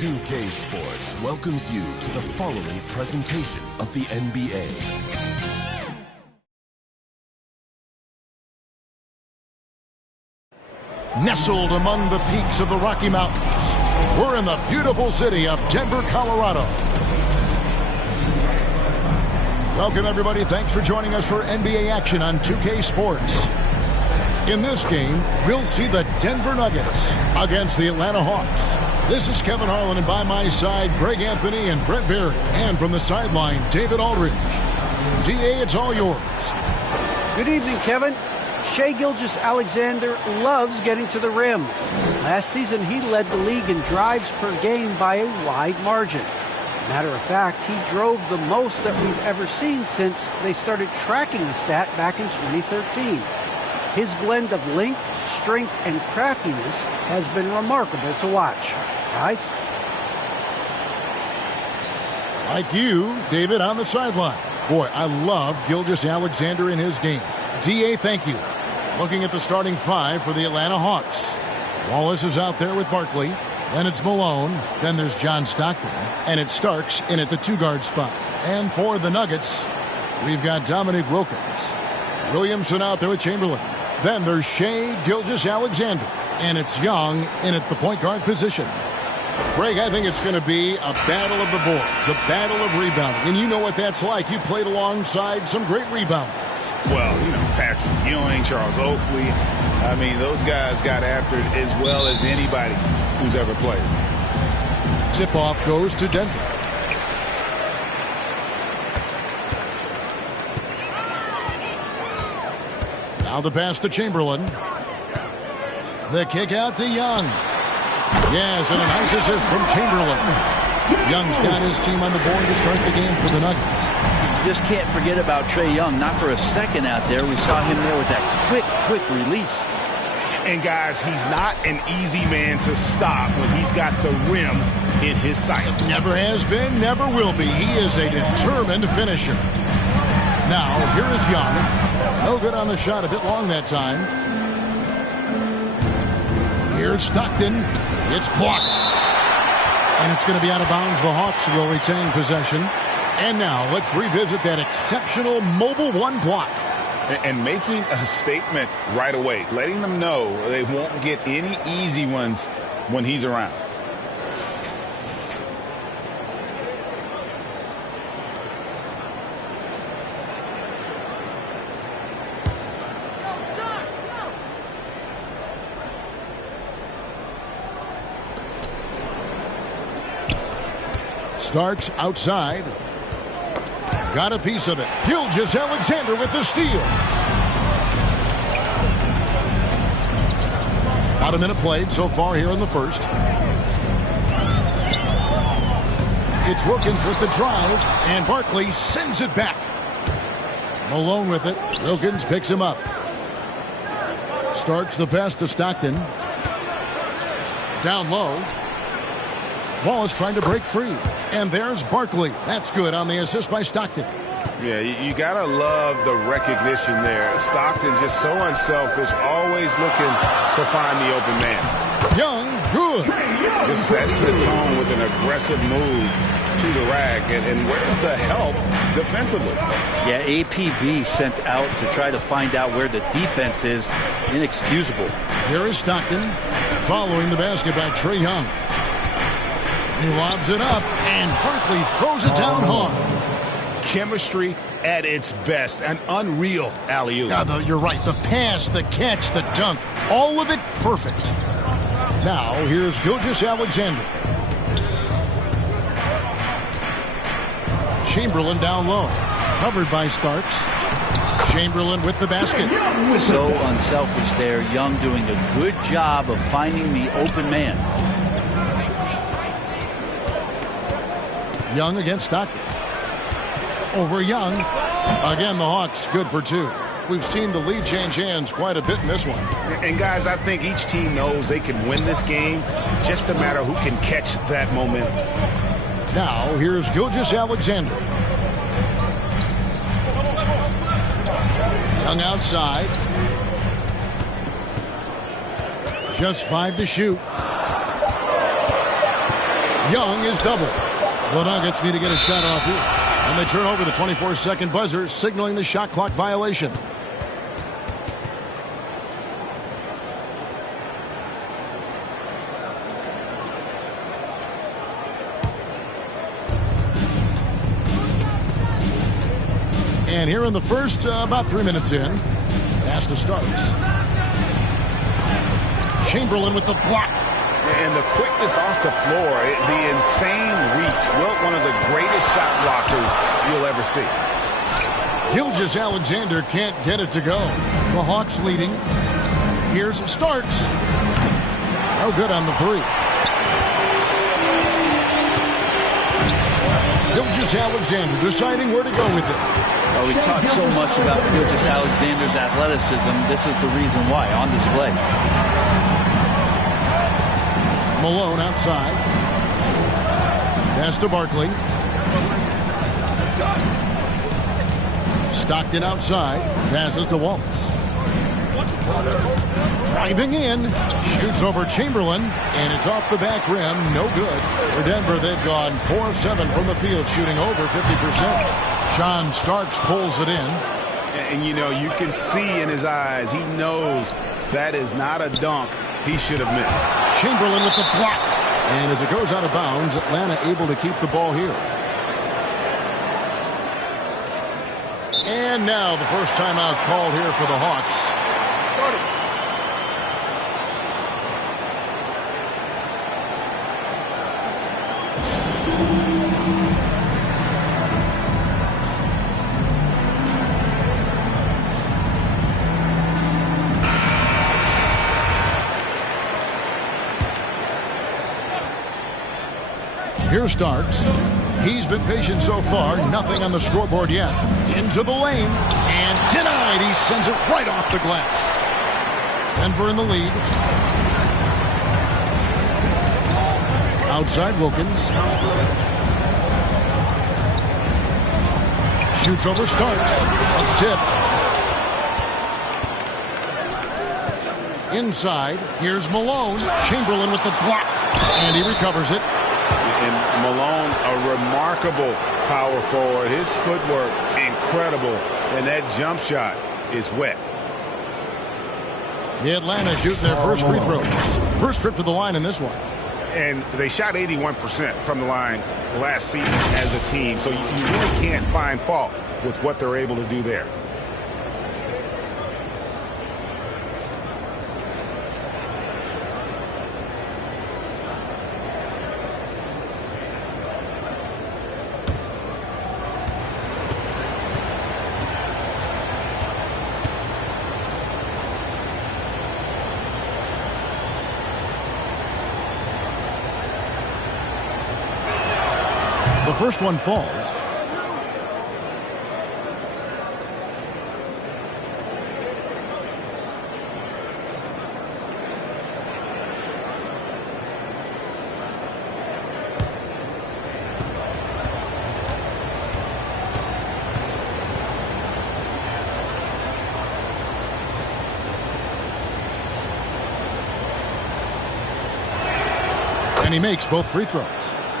2K Sports welcomes you to the following presentation of the NBA. Nestled among the peaks of the Rocky Mountains, we're in the beautiful city of Denver, Colorado. Welcome, everybody. Thanks for joining us for NBA action on 2K Sports. In this game, we'll see the Denver Nuggets against the Atlanta Hawks. This is Kevin Harlan, and by my side, Greg Anthony and Brett Berry. And from the sideline, David Aldridge. DA, it's all yours. Good evening, Kevin. Shai Gilgeous-Alexander loves getting to the rim. Last season, he led the league in drives per game by a wide margin. Matter of fact, he drove the most that we've ever seen since they started tracking the stat back in 2013. His blend of length, strength, and craftiness has been remarkable to watch. Guys? Like you, David, on the sideline. Boy, I love Gilgeous-Alexander in his game. DA, thank you. Looking at the starting five for the Atlanta Hawks. Wallace is out there with Barkley. Then it's Malone. Then there's John Stockton. And it's Starks in at the two-guard spot. And for the Nuggets, we've got Dominique Wilkins. Williamson out there with Chamberlain. Then there's Shai Gilgeous-Alexander. And it's Young in at the point guard position. Greg, I think it's going to be a battle of the boards, a battle of rebounding. And you know what that's like. You played alongside some great rebounders. Well, you know, Patrick Ewing, Charles Oakley. I mean, those guys got after it as well as anybody who's ever played. Tip-off goes to Denver. Now the pass to Chamberlain. The kick out to Young. Yes, and a nice assist from Chamberlain. Young's got his team on the board to start the game for the Nuggets. You just can't forget about Trae Young. Not for a second out there. We saw him there with that quick release. And guys, he's not an easy man to stop when he's got the rim in his sights. Never has been, never will be. He is a determined finisher. Now, here is Young. No good on the shot, a bit long that time. Here's Stockton. It's blocked. And it's going to be out of bounds. The Hawks will retain possession. And now let's revisit that exceptional mobile one block. And making a statement right away, letting them know they won't get any easy ones when he's around. Starks outside. Got a piece of it. Gilgeous-Alexander with the steal. About a minute played so far here in the first. It's Wilkins with the drive, and Barkley sends it back. Malone with it. Wilkins picks him up. Starks the pass to Stockton. Down low. Wallace trying to break free. And there's Barkley. That's good on the assist by Stockton. Yeah, you got to love the recognition there. Stockton just so unselfish, always looking to find the open man. Young, good. Just setting the tone with an aggressive move to the rack. And where's the help defensively? Yeah, APB sent out to try to find out where the defense is. Inexcusable. Here is Stockton following the basket by Trae Young. He lobs it up, and Barkley throws it down hard. Chemistry at its best. An unreal alley-oop. Yeah, you're right. The pass, the catch, the dunk, all of it perfect. Now, here's Gilgeous-Alexander. Chamberlain down low. Covered by Starks. Chamberlain with the basket. So unselfish there. Young doing a good job of finding the open man. Young against Stockton. Over Young. Again, the Hawks good for two. We've seen the lead change hands quite a bit in this one. And guys, I think each team knows they can win this game. Just a matter who can catch that momentum. Now, here's Gilgeous-Alexander. Young outside. Just 5 to shoot. Young is double. The Nuggets need to get a shot off here. And they turn over the 24-second buzzer, signaling the shot clock violation. And here in the first, about 3 minutes in, pass to Starks. Chamberlain with the block. And the quickness off the floor, the insane reach. Wilt, one of the greatest shot blockers you'll ever see. Gilgeous-Alexander can't get it to go. The Hawks leading. Here's Starks. No good on the three. Gilgeous-Alexander deciding where to go with it. Oh, we've talked so much about Gilgeous-Alexander's athleticism. This is the reason why, on display. Malone outside. Pass to Barkley. Stockton outside. Passes to Wallace. Driving in. Shoots over Chamberlain. And it's off the back rim. No good. For Denver, they've gone 4 of 7 from the field, shooting over 50%. Sean Starks pulls it in. And, you know, you can see in his eyes, he knows that is not a dunk he should have missed. Chamberlain with the block. And as it goes out of bounds, Atlanta able to keep the ball here. And now the first timeout called here for the Hawks. Here's Starks. He's been patient so far. Nothing on the scoreboard yet. Into the lane. And denied. He sends it right off the glass. Denver in the lead. Outside Wilkins. Shoots over Starks. It's tipped. Inside. Here's Malone. Chamberlain with the block. And he recovers it. And Malone, a remarkable power forward. His footwork, incredible. And that jump shot is wet. The Atlanta shooting their first free throws. First trip to the line in this one. And they shot 81% from the line last season as a team. So you really can't find fault with what they're able to do there. The first one falls. And he makes both free throws.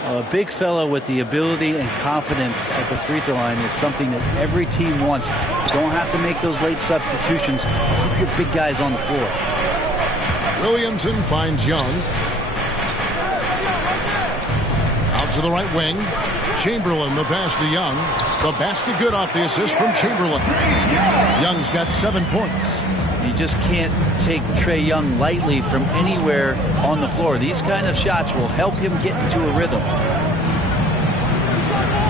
A big fella with the ability and confidence at the free throw line is something that every team wants. You don't have to make those late substitutions. Keep your big guys on the floor. Williamson finds Young. Out to the right wing. Chamberlain, the pass to Young. The basket good off the assist from Chamberlain. Young's got 7 points. You just can't take Trae Young lightly from anywhere on the floor. These kind of shots will help him get into a rhythm.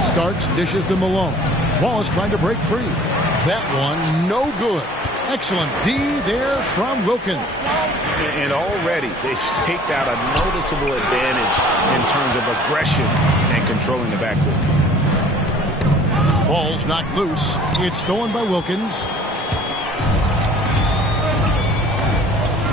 Starks dishes to Malone. Wallace trying to break free. That one, no good. Excellent D there from Wilkins. And already they've staked out a noticeable advantage in terms of aggression and controlling the backcourt. Ball's knocked loose. It's stolen by Wilkins.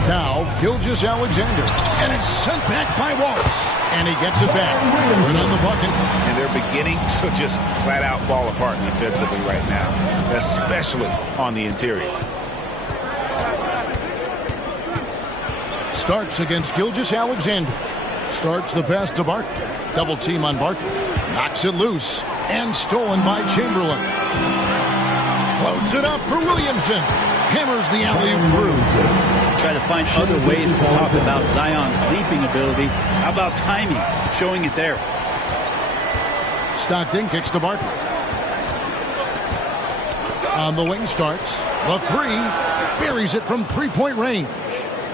Now, Gilgeous-Alexander. And it's sent back by Wallace. And he gets it back. Right on the bucket. And they're beginning to just flat out fall apart defensively right now, especially on the interior. Starks against Gilgeous-Alexander. Starts the pass to Barkley. Double team on Barkley. Knocks it loose. And stolen by Chamberlain. Loads it up for Williamson. Hammers the alley-oop through. Try to find other ways to talk about Zion's leaping ability. How about timing? Showing it there. Stockton kicks to Barkley. On the wing starts. The three. Buries it from three-point range.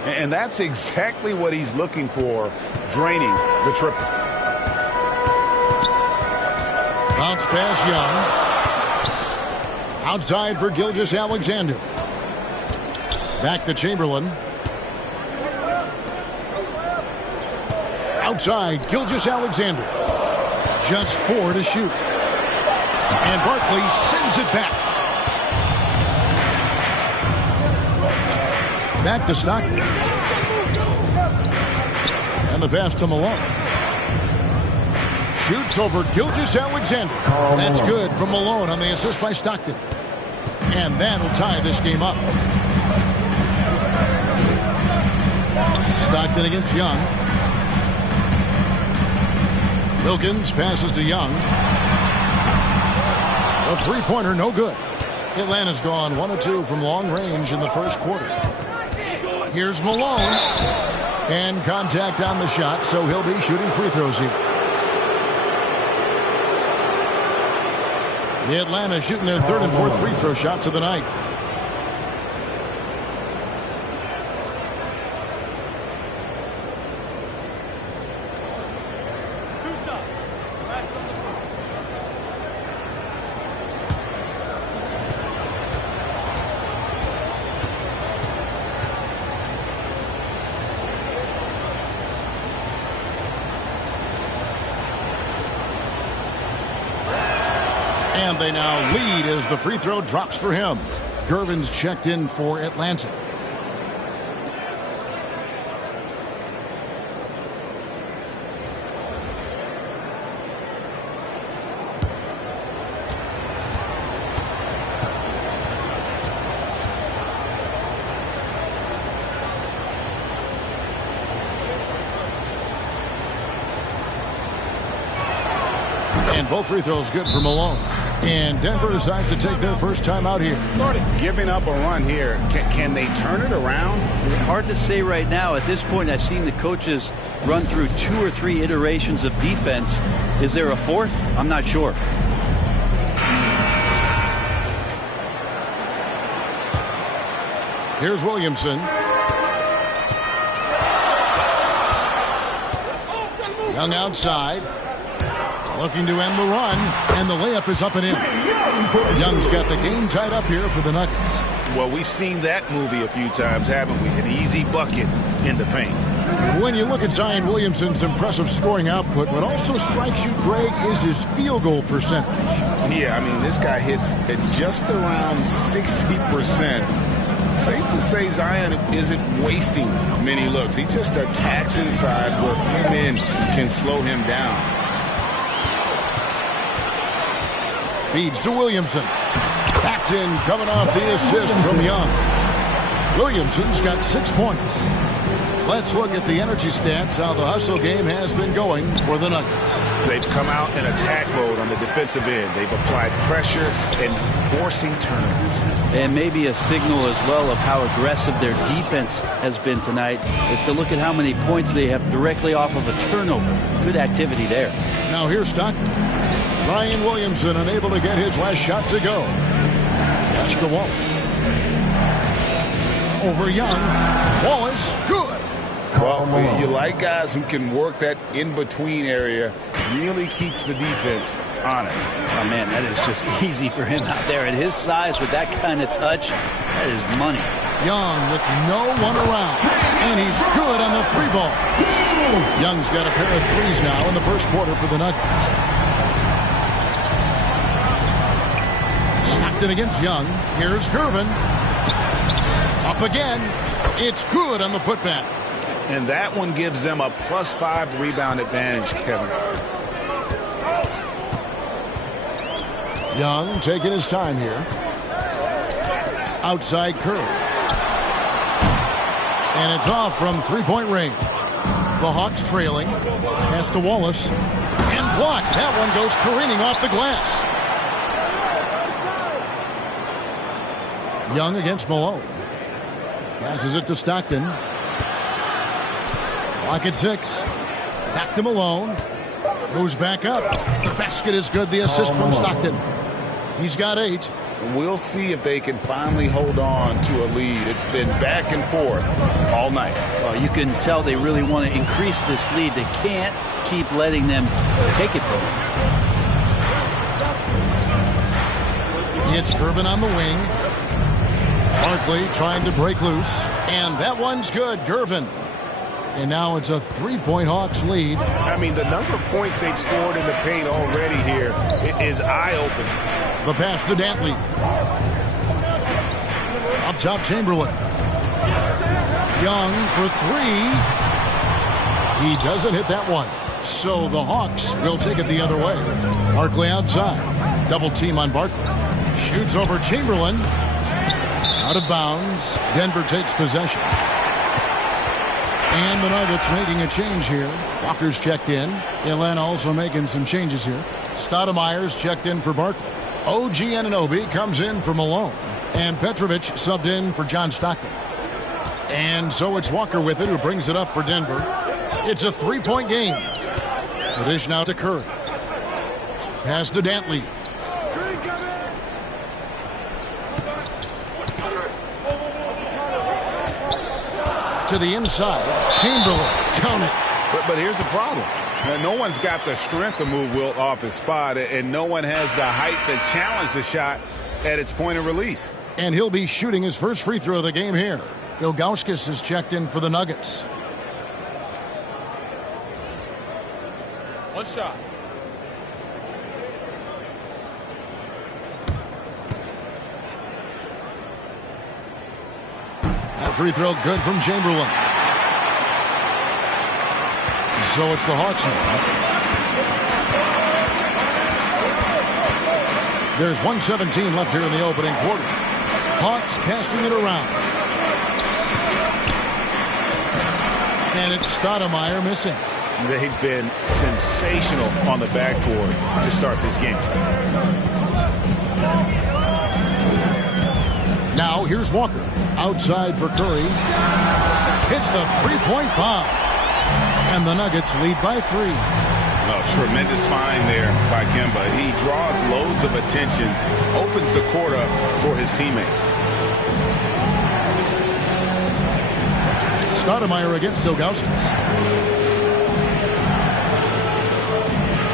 And that's exactly what he's looking for, draining the triple. Bounce pass Young. Outside for Gilgeous-Alexander. Back to Chamberlain. Outside, Gilgeous-Alexander. Just 4 to shoot. And Barkley sends it back. Back to Stockton. And the pass to Malone. Shoots over Gilgeous-Alexander. That's good from Malone on the assist by Stockton. And that'll tie this game up. Stockton against Young. Wilkins passes to Young. A three-pointer, no good. Atlanta's gone 1 of 2 from long range in the first quarter. Here's Malone. And contact on the shot, so he'll be shooting free throws here. The Atlanta shooting their third and fourth free throw shots of the night. And they now lead as the free throw drops for him. Gervin's checked in for Atlanta. And both free throws good for Malone. And Denver decides to take their first time out here. Giving up a run here. Can they turn it around? Hard to say right now. At this point, I've seen the coaches run through 2 or 3 iterations of defense. Is there a fourth? I'm not sure. Here's Williamson. Young outside. Looking to end the run, and the layup is up and in. Young's got the game tied up here for the Nuggets. Well, we've seen that movie a few times, haven't we? An easy bucket in the paint. When you look at Zion Williamson's impressive scoring output, what also strikes you, Greg, is his field goal percentage. Yeah, I mean, this guy hits at just around 60%. Safe to say Zion isn't wasting many looks. He just attacks inside where few men can slow him down. Feeds to Williamson. That's in, coming off the assist from Young. Williamson's got 6 points. Let's look at the energy stats, how the hustle game has been going for the Nuggets. They've come out in attack mode on the defensive end. They've applied pressure and forcing turnovers. And maybe a signal as well of how aggressive their defense has been tonight is to look at how many points they have directly off of a turnover. Good activity there. Now here's Stockton. Zion Williamson unable to get his last shot to go. Pass to Wallace. Over Young. Wallace, good. Well, you like guys who can work that in-between area. Really keeps the defense honest. Oh, man, that is just easy for him out there. At his size, with that kind of touch, that is money. Young with no one around. And he's good on the 3-ball. Young's got a pair of threes now in the first quarter for the Nuggets. Stockton against Young. Here's Gervin. Up again. It's good on the putback. And that one gives them a +5 rebound advantage, Kevin. Young taking his time here. Outside Curry. And it's off from 3-point range. The Hawks trailing. Pass to Wallace. And blocked. That one goes careening off the glass. Young against Malone. Passes it to Stockton. Clock at 6. Back to Malone. Goes back up. The basket is good. The assist from Stockton. He's got 8. We'll see if they can finally hold on to a lead. It's been back and forth all night. Well, you can tell they really want to increase this lead. They can't keep letting them take it from them. It's Gervin on the wing. Barkley trying to break loose. And that one's good. Gervin. And now it's a 3-point Hawks lead. I mean, the number of points they've scored in the paint already here is eye-opening. The pass to Dantley. Up top, Chamberlain. Young for 3. He doesn't hit that one. So the Hawks will take it the other way. Barkley outside. Double team on Barkley. Shoots over Chamberlain. Out of bounds. Denver takes possession. And the Nuggets making a change here. Walker's checked in. Atlanta also making some changes here. Stoudemire's checked in for Barkley. OG Anunoby comes in for Malone. And Petrovic subbed in for John Stockton. And so it's Walker with it, who brings it up for Denver. It's a 3-point game. The dish now to Curry. Pass to Dantley. To the inside. Chamberlain. Count it. But here's the problem. Now, no one's got the strength to move Wilt off his spot, and no one has the height to challenge the shot at its point of release. And he'll be shooting his first free throw of the game here. Ilgauskas is checked in for the Nuggets. One shot. That free throw good from Chamberlain. So it's the Hawks now. There's 1:17 left here in the opening quarter. Hawks passing it around. And it's Stoudemire missing. They've been sensational on the backboard to start this game. Now here's Walker. Outside for Curry. Hits the three-point bomb. And the Nuggets lead by 3. Oh, tremendous find there by Kemba. He draws loads of attention, opens the court up for his teammates. Stoudemire against Ilgauskas.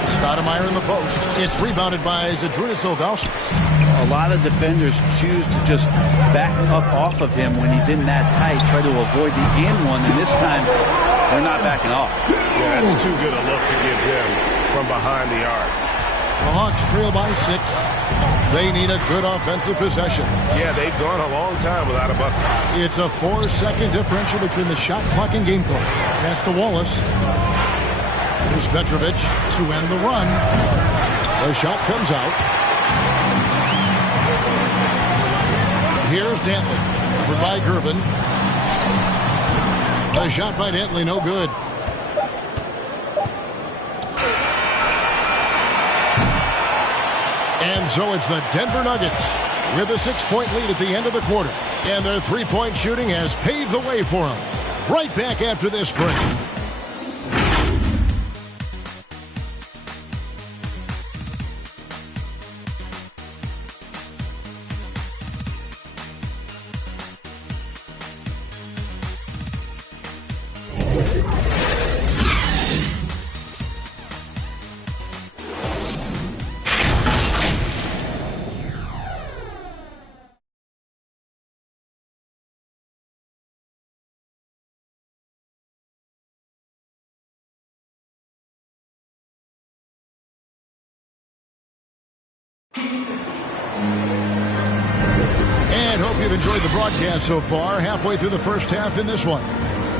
Stoudemire in the post. It's rebounded by Zydrunas Ilgauskas. A lot of defenders choose to just back up off of him when he's in that tight, try to avoid the and one, and this time they're not backing off. Yeah, that's too good a look to give him from behind the arc. The Hawks trail by 6. They need a good offensive possession. Yeah, they've gone a long time without a bucket. It's a 4-second differential between the shot clock and game clock. Pass to Wallace. Here's Petrovic to end the run. The shot comes out. Here's Dantley. Covered by Gervin. The shot by Dantley, no good. And so it's the Denver Nuggets with a 6-point lead at the end of the quarter. And their three-point shooting has paved the way for them. Right back after this break. And hope you've enjoyed the broadcast so far. Halfway through the first half in this one.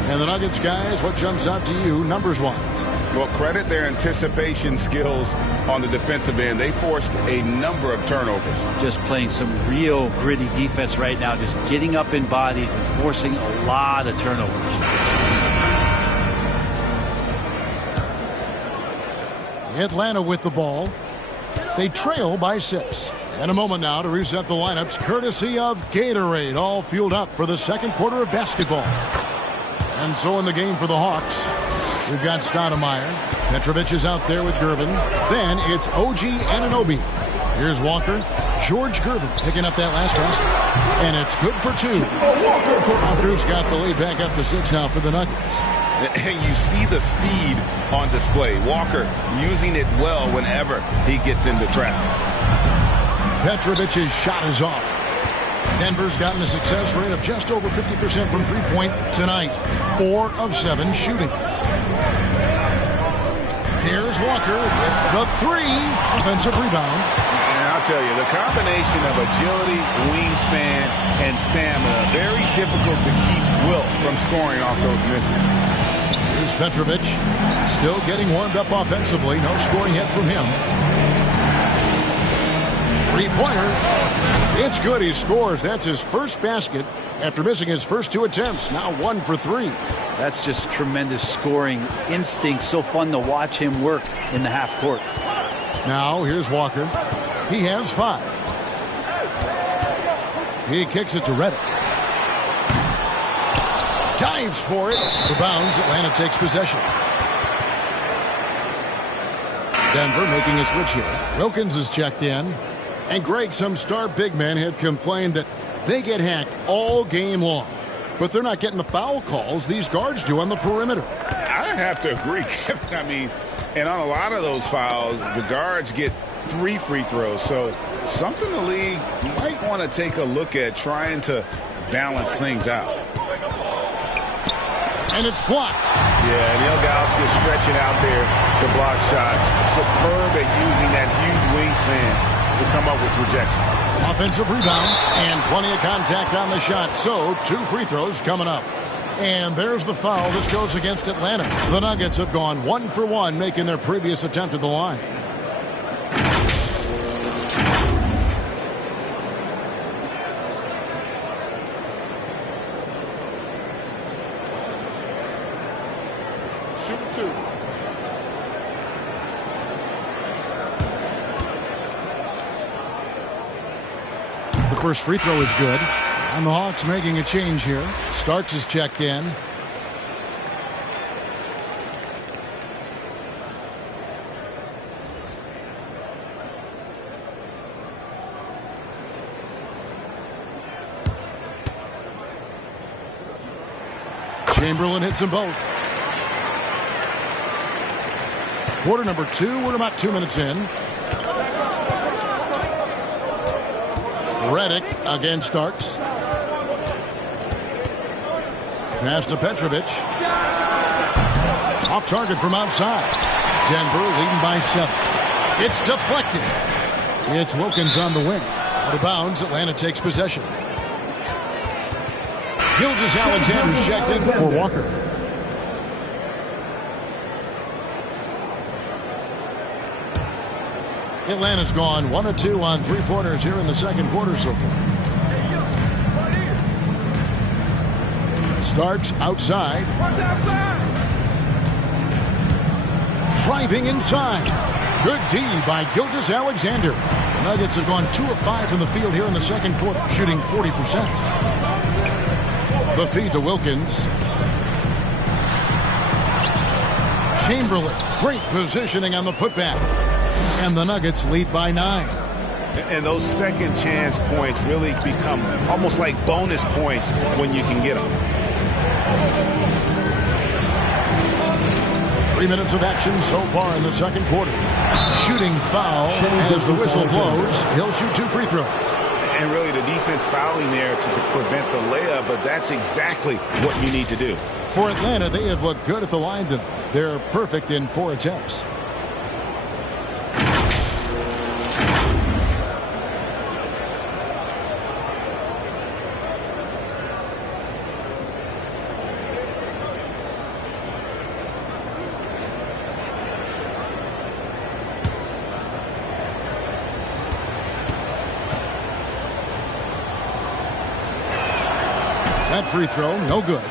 And the Nuggets, guys, what jumps out to you numbers-wise? Well, credit their anticipation skills on the defensive end. They forced a number of turnovers. Just playing some real gritty defense right now, just getting up in bodies and forcing a lot of turnovers. Atlanta with the ball. They trail by 6. And a moment now to reset the lineups, courtesy of Gatorade, all fueled up for the second quarter of basketball. And so in the game for the Hawks, we've got Stoudemire. Petrovic is out there with Gervin. Then it's OG Anunoby. Here's Walker. George Gervin picking up that last pass. And it's good for 2. Walker's got the lead back up to 6 now for the Nuggets. And you see the speed on display. Walker using it well whenever he gets into traffic. Petrovic's shot is off. Denver's gotten a success rate of just over 50% from three-point tonight. 4 of 7 shooting. Here's Walker with the 3. Offensive rebound. And I'll tell you, the combination of agility, wingspan, and stamina, very difficult to keep Wilt from scoring off those misses. Here's Petrovic. Still getting warmed up offensively. No scoring yet from him. Three-pointer. It's good. He scores. That's his first basket after missing his first 2 attempts. Now 1 for 3. That's just tremendous scoring instinct. So fun to watch him work in the half court. Now here's Walker. He has 5. He kicks it to Redick. Dives for it. The bounds. Atlanta takes possession. Denver making a switch here. Wilkins is checked in. And Greg, some star big men have complained that they get hacked all game long. But they're not getting the foul calls these guards do on the perimeter. I have to agree, Kevin. I mean, and on a lot of those fouls, the guards get 3 free throws. So something the league might want to take a look at, trying to balance things out. And it's blocked. Yeah, Neil Gauskas stretching out there to block shots. Superb at using that huge wingspan to come up with rejections. Offensive rebound and plenty of contact on the shot. So 2 free throws coming up. And there's the foul. This goes against Atlanta. The Nuggets have gone 1 for 1, making their previous attempt at the line. Shoot 2. The first free throw is good. And the Hawks making a change here. Starks is checked in. Chamberlain hits them both. Quarter number 2. We're about 2 minutes in. Redick against Starks. Pass to Petrovic. Off target from outside. Denver leading by 7. It's deflected. It's Wilkins on the wing. Out of bounds. Atlanta takes possession. Gilgeous-Alexander's checked in for Walker. Atlanta's gone 1 of 2 on 3-pointers here in the second quarter so far. Starks outside. Driving inside. Good D by Gilgeous-Alexander. The Nuggets have gone 2 of 5 from the field here in the second quarter, shooting 40%. The feed to Wilkins. Chamberlain, great positioning on the putback. And the Nuggets lead by 9. And those second chance points really become almost like bonus points when you can get them. 3 minutes of action so far in the second quarter. Shooting foul as the whistle blows. He'll shoot 2 free throws. And really the defense fouling there to prevent the layup, but that's exactly what you need to do. For Atlanta, they have looked good at the line tonight. They're perfect in 4 attempts. That free throw, no good.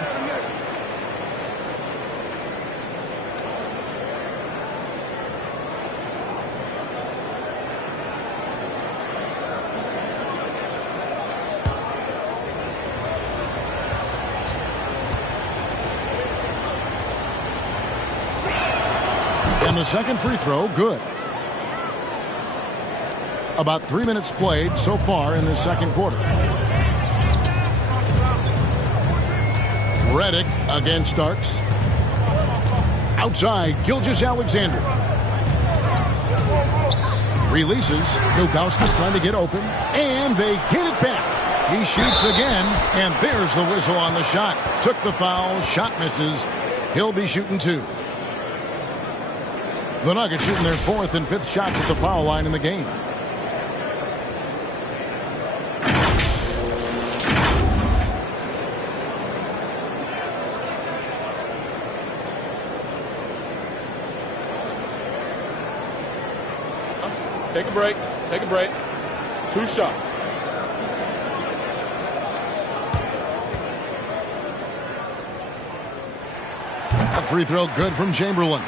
And the second free throw, good. About 3 minutes played so far in this second quarter. Redick again starts. Outside, Gilgeous-Alexander. Releases. Ilgauskas trying to get open. And they get it back. He shoots again. And there's the whistle on the shot. Took the foul. Shot misses. He'll be shooting 2. The Nuggets shooting their 4th and 5th shots at the foul line in the game. Take a break. Take a break. 2 shots. A free throw good from Chamberlain.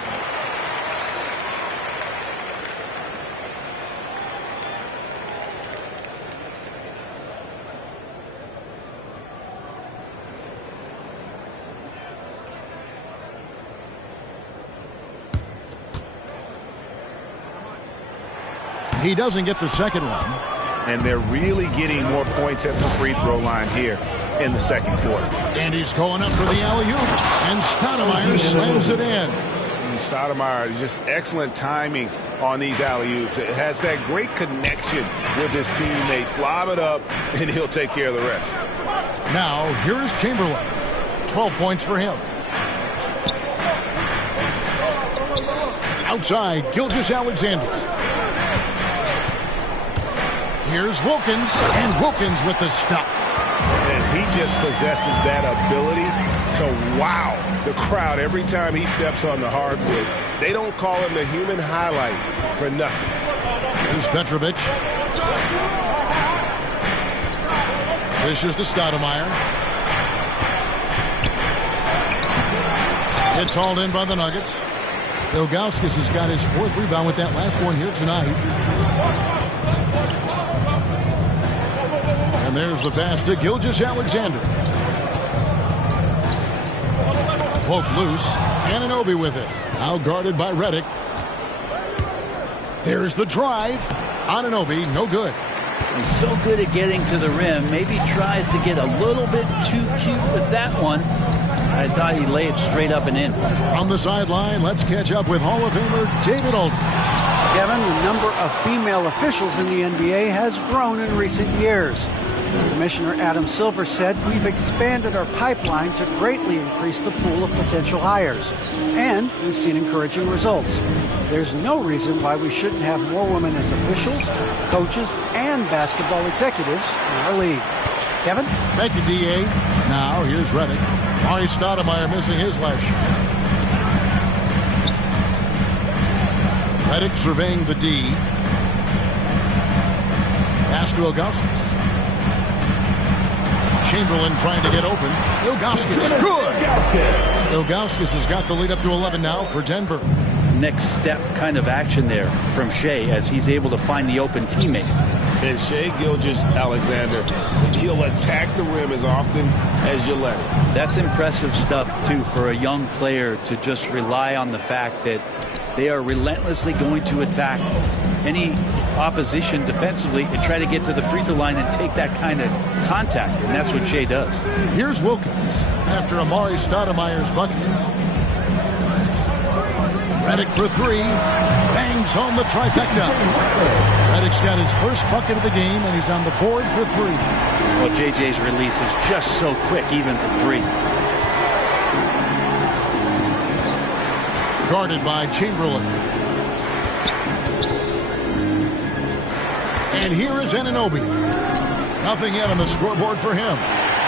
He doesn't get the second one. And they're really getting more points at the free throw line here in the second quarter. And he's going up for the alley-oop. And Stoudemire slams it in. Stoudemire, just excellent timing on these alley-oops. It has that great connection with his teammates. Lob it up, and he'll take care of the rest. Now, here's Chamberlain. 12 points for him. Outside, Gilgeous-Alexander. Here's Wilkins, and Wilkins with the stuff. And he just possesses that ability to wow the crowd every time he steps on the hardwood. They don't call him the human highlight for nothing. Here's Petrovic. Dishes to Stoudemire. It's hauled in by the Nuggets. Ilgauskas has got his 4th rebound with that last one here tonight. And there's the pass to Gilgeous-Alexander. Poke loose. Anunoby with it. Now guarded by Redick. There's the drive. Anunoby, no good. He's so good at getting to the rim. Maybe tries to get a little bit too cute with that one. I thought he'd lay it straight up and in. On the sideline, let's catch up with Hall of Famer David Aldridge. Kevin, the number of female officials in the NBA has grown in recent years. Commissioner Adam Silver said, "We've expanded our pipeline to greatly increase the pool of potential hires, and we've seen encouraging results. There's no reason why we shouldn't have more women as officials, coaches, and basketball executives in our league." Kevin? Thank you, D.A. Now, here's Redick. Mari Stoudemire missing his last shot. Redick surveying the D. Pass to Ilgauskas. Chamberlain trying to get open. Ilgauskas, good! Ilgauskas has got the lead up to 11 now for Denver. Next step kind of action there from Shea as he's able to find the open teammate. And Shea Gilgeous-Alexander, he'll attack the rim as often as you let him. That's impressive stuff, too, for a young player to just rely on the fact that they are relentlessly going to attack any opposition defensively and try to get to the free throw line and take that kind of contact, and that's what Shea does. Here's Wilkins after Amari Stoudemire's bucket. Redick for 3. Bangs home the trifecta. Redick's got his first bucket of the game, and he's on the board for 3. Well, JJ's release is just so quick, even from 3. Guarded by Chamberlain. And here is Anunoby. Nothing yet on the scoreboard for him.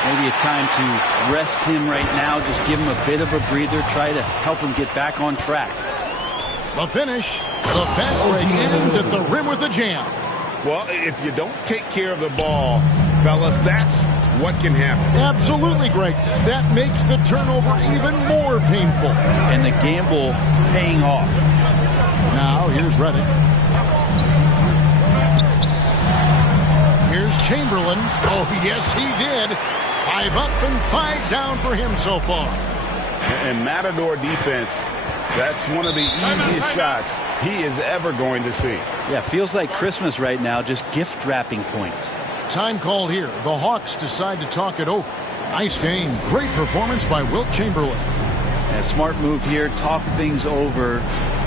Maybe a time to rest him right now, just give him a bit of a breather, try to help him get back on track. The finish. The fast break ends at the rim with a jam. Well, if you don't take care of the ball, fellas, that's what can happen. Absolutely, Greg. That makes the turnover even more painful. And the gamble paying off. Now, here's Redick. Here's Chamberlain. Oh, yes, he did. 5 up and 5 down for him so far. And Matador defense That's one of the easiest shots he is ever going to see. Yeah, feels like Christmas right now, just gift wrapping points. Time called here. The Hawks decide to talk it over. Nice game. Great performance by Wilt Chamberlain. A smart move here. Talk things over.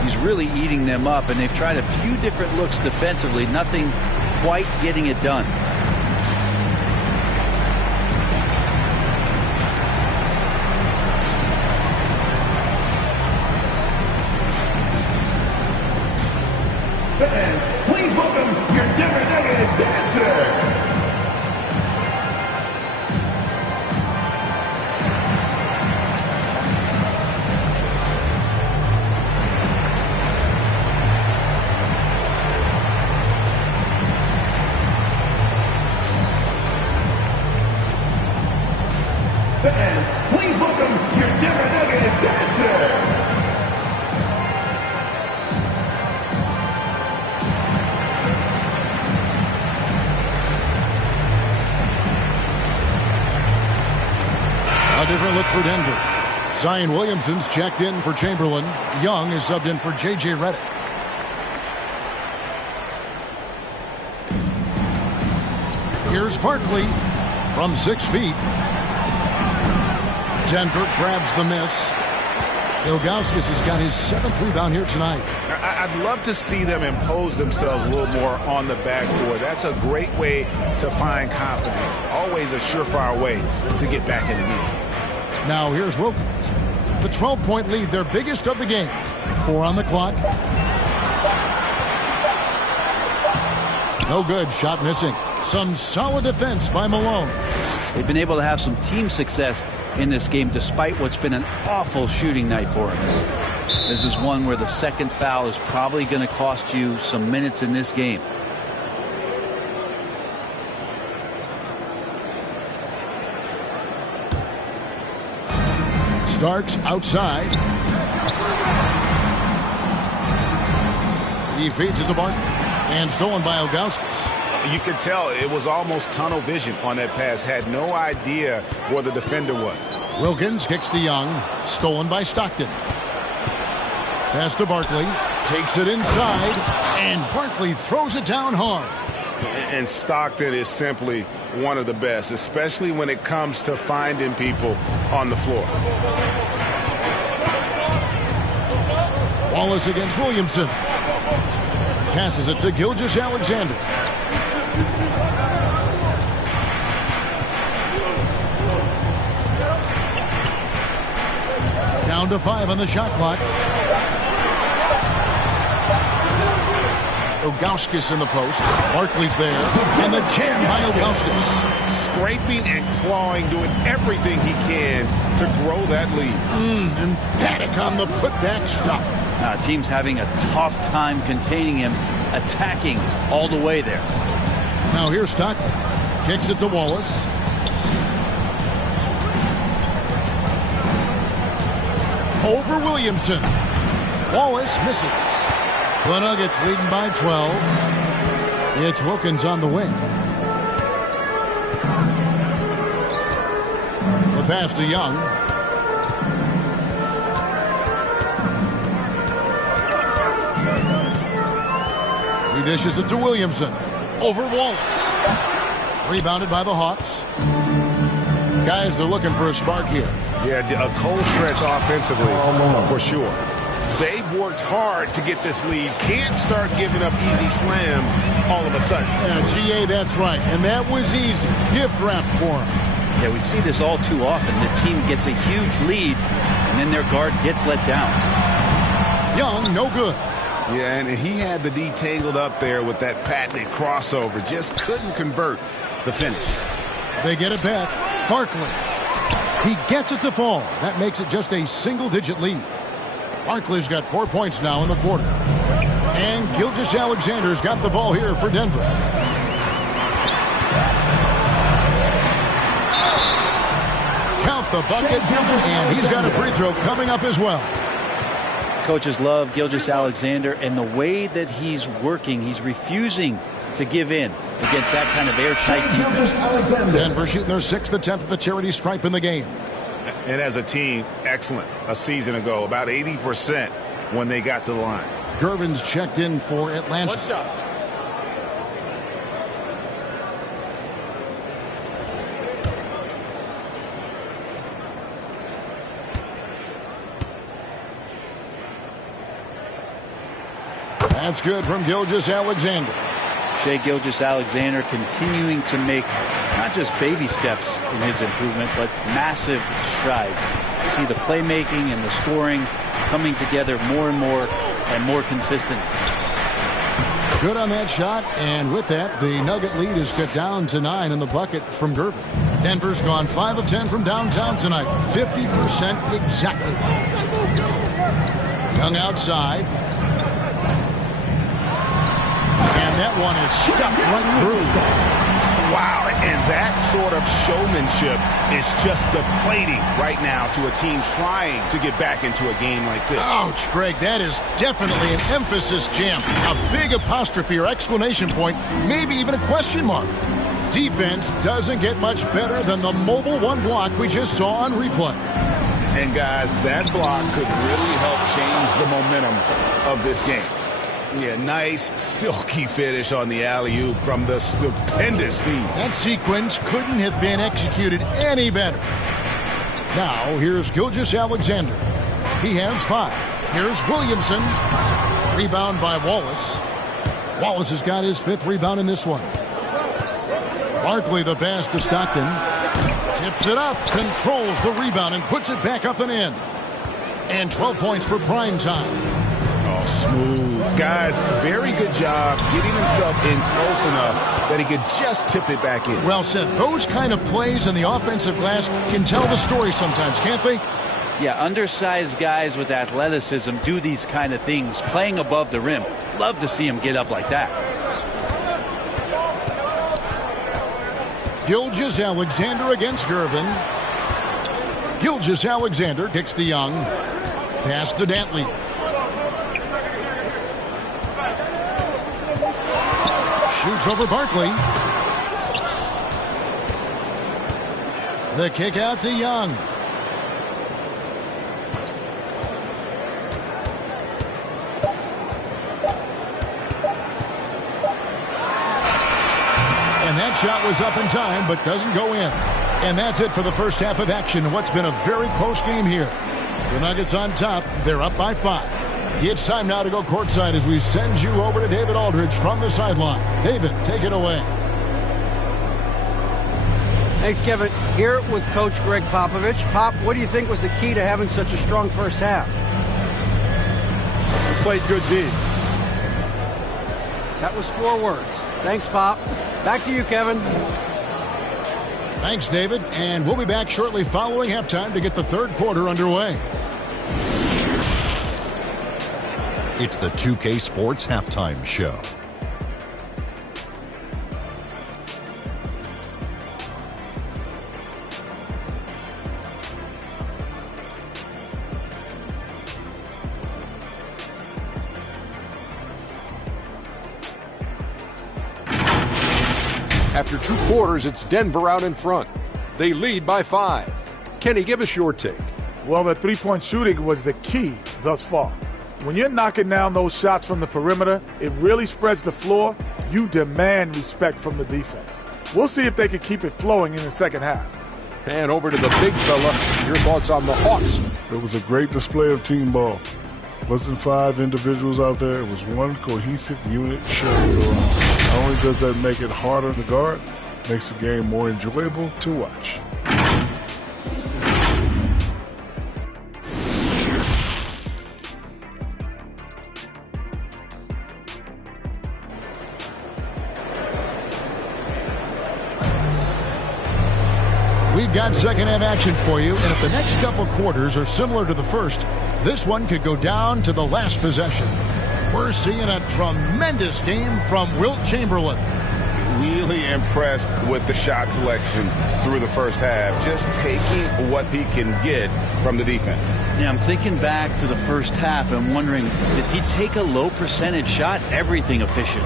He's really eating them up, and they've tried a few different looks defensively. Nothing quite getting it done. Fans, please welcome your Denver Nuggets dancer. Fans, please welcome your Denver Nuggets dancer. A different look for Denver. Zion Williamson's checked in for Chamberlain. Young is subbed in for J.J. Redick. Here's Barkley from 6 feet. Denver grabs the miss. Ilgauskas has got his 7th rebound here tonight. I'd love to see them impose themselves a little more on the backboard. That's a great way to find confidence. Always a surefire way to get back in the game. Now here's Wilkins. The 12-point lead, their biggest of the game. 4 on the clock. No good. Shot missing. Some solid defense by Malone. They've been able to have some team success in this game despite what's been an awful shooting night for them. This is one where the second foul is probably going to cost you some minutes in this game. Starks outside. He feeds it to Barton. And stolen by Ilgauskas. You could tell it was almost tunnel vision on that pass. Had no idea where the defender was. Wilkins kicks to Young. Stolen by Stockton. Pass to Barkley. Takes it inside. And Barkley throws it down hard. And Stockton is simply one of the best, especially when it comes to finding people on the floor. Wallace against Williamson. Passes it to Gilgeous-Alexander. Down to 5 on the shot clock. Ilgauskas in the post. Barkley's there. And the jam by Ilgauskas. Scraping and clawing, doing everything he can to grow that lead. Emphatic on the putback stuff. Team's having a tough time containing him, attacking all the way there. Now here's Stockton. Kicks it to Wallace. Over Williamson. Wallace misses. The Nuggets leading by 12. It's Wilkins on the wing. The pass to Young. He dishes it to Williamson. Over Wallace. Rebounded by the Hawks. Guys are looking for a spark here. Yeah, a cold stretch offensively for sure. They've worked hard to get this lead. Can't start giving up easy slams all of a sudden. Yeah, GA, that's right. And that was easy. Gift wrap for him. Yeah, we see this all too often. The team gets a huge lead, and then their guard gets let down. Young, no good. Yeah, and he had the D tangled up there with that patented crossover. Just couldn't convert the finish. They get it back. Barkley. He gets it to fall. That makes it just a single-digit lead. Barkley's got 4 points now in the quarter. And Gilgeous-Alexander's got the ball here for Denver. Count the bucket, and he's got a free throw coming up as well. Coaches love Gilgeous-Alexander, and the way that he's working, he's refusing to give in against that kind of airtight defense. Denver shooting their 6th attempt at the charity stripe in the game. And as a team, excellent. A season ago, about 80% when they got to the line. Gervin's checked in for Atlanta. One shot. That's good from Gilgeous-Alexander. Shai Gilgeous-Alexander continuing to make not just baby steps in his improvement, but massive strides. You see the playmaking and the scoring coming together more and more consistent. Good on that shot, and with that, the Nugget lead is cut down to 9 in the bucket from Gervin. Denver's gone 5 of 10 from downtown tonight, 50% exactly. Young outside. And that one is stuffed right through. Wow, and that sort of showmanship is just deflating right now to a team trying to get back into a game like this. Ouch, Greg, that is definitely an emphasis jam. A big apostrophe or exclamation point, maybe even a question mark. Defense doesn't get much better than the mobile one block we just saw on replay. And guys, that block could really help change the momentum of this game. Yeah, nice, silky finish on the alley-oop from the stupendous feed. That sequence couldn't have been executed any better. Now, here's Gilgeous-Alexander. He has 5. Here's Williamson. Rebound by Wallace. Wallace has got his 5th rebound in this one. Barkley the pass to Stockton. Tips it up, controls the rebound, and puts it back up and in. And 12 points for prime time. Oh, smooth. Guys, very good job getting himself in close enough that he could just tip it back in. Well said. Those kind of plays in the offensive glass can tell the story sometimes, can't they? Yeah, undersized guys with athleticism do these kind of things, playing above the rim. Love to see him get up like that. Gilgeous-Alexander against Gervin. Gilgeous-Alexander kicks to Young. Pass to Dantley. Shoots over Barkley. The kick out to Young. And that shot was up in time, but doesn't go in. And that's it for the first half of action in what's been a very close game here. The Nuggets on top. They're up by 5. It's time now to go courtside as we send you over to David Aldridge from the sideline. David, take it away. Thanks, Kevin. Here with Coach Greg Popovich. Pop, what do you think was the key to having such a strong first half? We played good D. That was 4 words. Thanks, Pop. Back to you, Kevin. Thanks, David. And we'll be back shortly following halftime to get the third quarter underway. It's the 2K Sports Halftime Show. After 2 quarters, it's Denver out in front. They lead by 5. Kenny, give us your take. Well, the three-point shooting was the key thus far. When you're knocking down those shots from the perimeter, it really spreads the floor. You demand respect from the defense. We'll see if they can keep it flowing in the second half. And over to the big fella. Your thoughts on the Hawks? It was a great display of team ball. Wasn't 5 individuals out there. It was one cohesive unit showing you around. Not only does that make it harder to guard, makes the game more enjoyable to watch. We've got second half action for you, and if the next couple quarters are similar to the first, this one could go down to the last possession. We're seeing a tremendous game from Wilt Chamberlain. Really impressed with the shot selection through the first half, just taking what he can get from the defense. Yeah, I'm thinking back to the first half and wondering, did he take a low percentage shot? Everything efficient.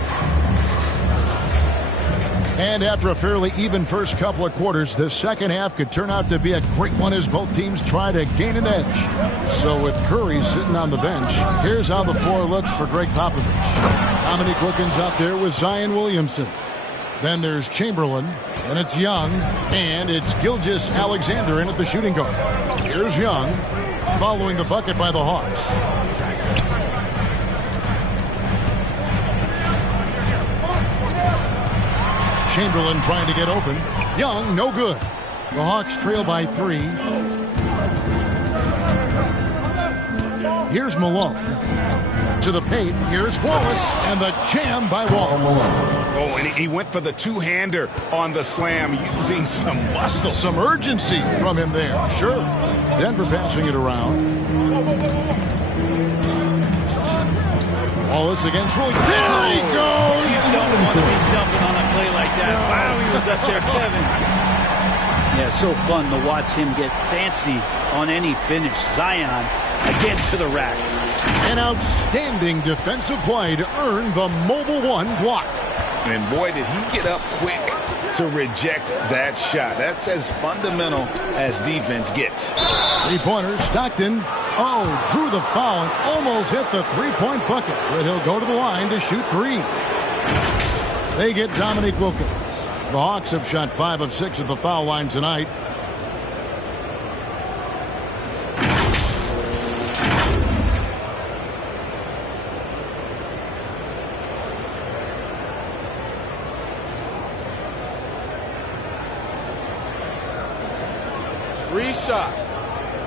And after a fairly even first couple of quarters, the second half could turn out to be a great one as both teams try to gain an edge. So with Curry sitting on the bench, here's how the floor looks for Greg Popovich. Dominique Wilkins out there with Zion Williamson. Then there's Chamberlain, and it's Young, and it's Gilgeous-Alexander in at the shooting guard. Here's Young, following the bucket by the Hawks. Chamberlain trying to get open. Young, no good. The Hawks trail by 3. Here's Malone. To the paint. Here's Wallace. And the jam by Wallace. Oh, and he went for the two-hander on the slam using some muscle. Some urgency from him there. Sure. Denver passing it around. Wallace against Williams. There he goes! You don't want to be jumping on a play like that. Wow, he was up there, Kevin. Yeah, so fun to watch him get fancy on any finish. Zion again to the rack. An outstanding defensive play to earn the Mobile One block. And boy, did he get up quick to reject that shot. That's as fundamental as defense gets. Three-pointer, Stockton. Oh, drew the foul and almost hit the three-point bucket. But he'll go to the line to shoot 3. They get Dominique Wilkins. The Hawks have shot 5 of 6 at the foul line tonight.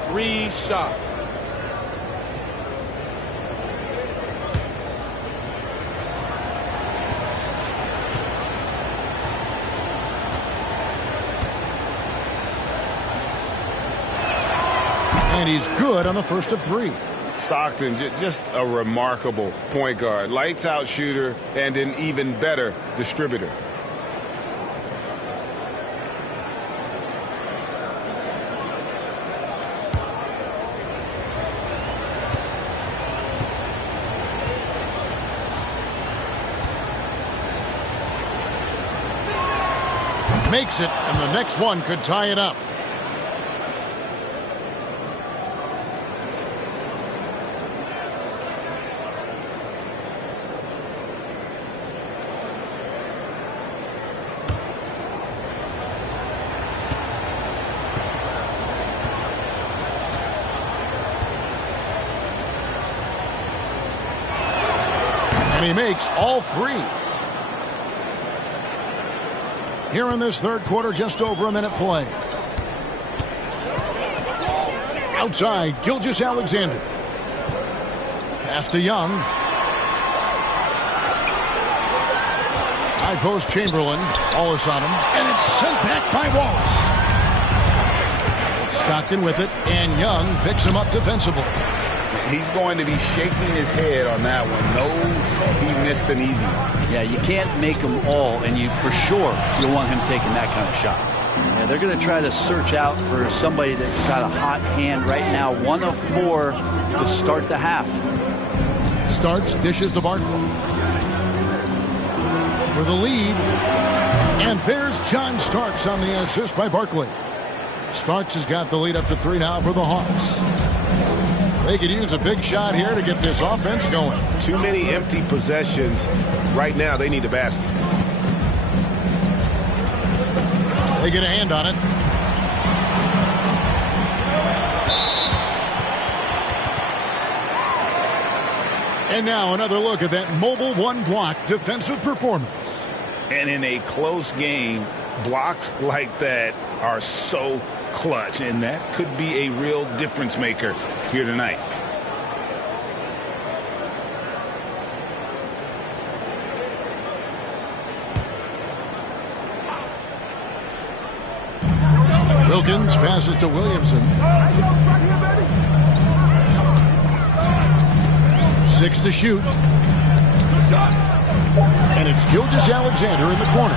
Three shots. And he's good on the first of 3. Stockton, just a remarkable point guard. Lights out shooter and an even better distributor. Makes it, and the next one could tie it up. And he makes all 3. Here in this third quarter, just over a minute play. Outside, Gilgeous-Alexander. Pass to Young. High post Chamberlain. Wallace on him. And it's sent back by Wallace. Stockton with it. And Young picks him up defensively. He's going to be shaking his head on that one. Knows he missed an easy one. Yeah, you can't make them all, and you for sure you want him taking that kind of shot. Yeah, they're going to try to search out for somebody that's got a hot hand right now. 1 of 4 to start the half. Starks, dishes to Barkley. For the lead. And there's John Starks on the assist by Barkley. Starks has got the lead up to 3 now for the Hawks. They could use a big shot here to get this offense going. Too many empty possessions. Right now, they need a basket. They get a hand on it. And now another look at that Mobile One block defensive performance. And in a close game, blocks like that are so clutch, and that could be a real difference maker here tonight. Wilkins passes to Williamson. 6 to shoot. And it's Gilgeous-Alexander in the corner.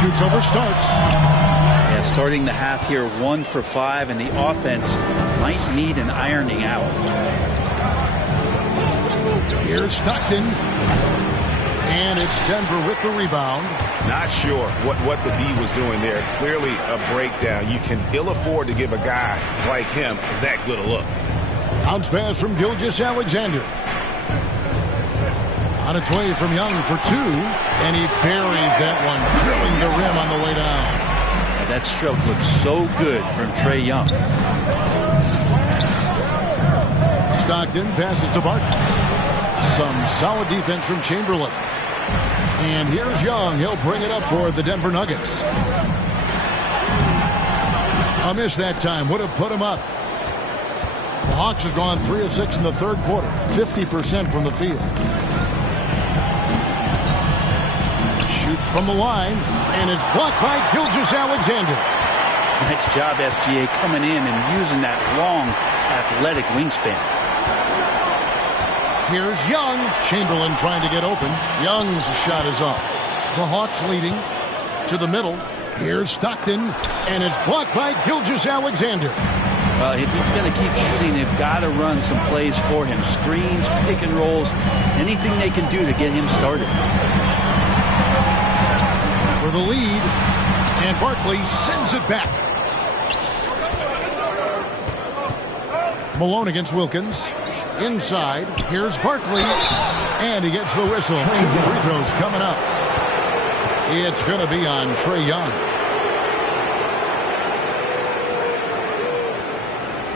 Shoots over Starks. Yeah, starting the half here 1 for 5, and the offense might need an ironing out. Here's Stockton. And It's Denver with the rebound. Not sure what the D was doing there. Clearly a breakdown. You can ill afford to give a guy like him that good a look. Bounce pass from Gilgeous-Alexander. On its way from Young for two, and he buries that one, drilling the rim on the way down. That stroke looks so good from Trae Young. Stockton passes to Barton. Some solid defense from Chamberlain. And here's Young. He'll bring it up for the Denver Nuggets. A miss that time. Would have put him up. The Hawks have gone 3 of 6 in the third quarter. 50% from the field. Shoots from the line. And it's blocked by Gilgeous-Alexander. Nice job, SGA, coming in and using that long, athletic wingspan. Here's Young. Chamberlain trying to get open. Young's shot is off. The Hawks leading to the middle. Here's Stockton, and it's blocked by Gilgeous-Alexander. If he's going to keep shooting, they've got to run some plays for him. Screens, pick and rolls, anything they can do to get him started. For the lead, and Barkley sends it back. Malone against Wilkins. Inside, here's Barkley, and he gets the whistle. 2 free throws coming up. It's going to be on Trae Young.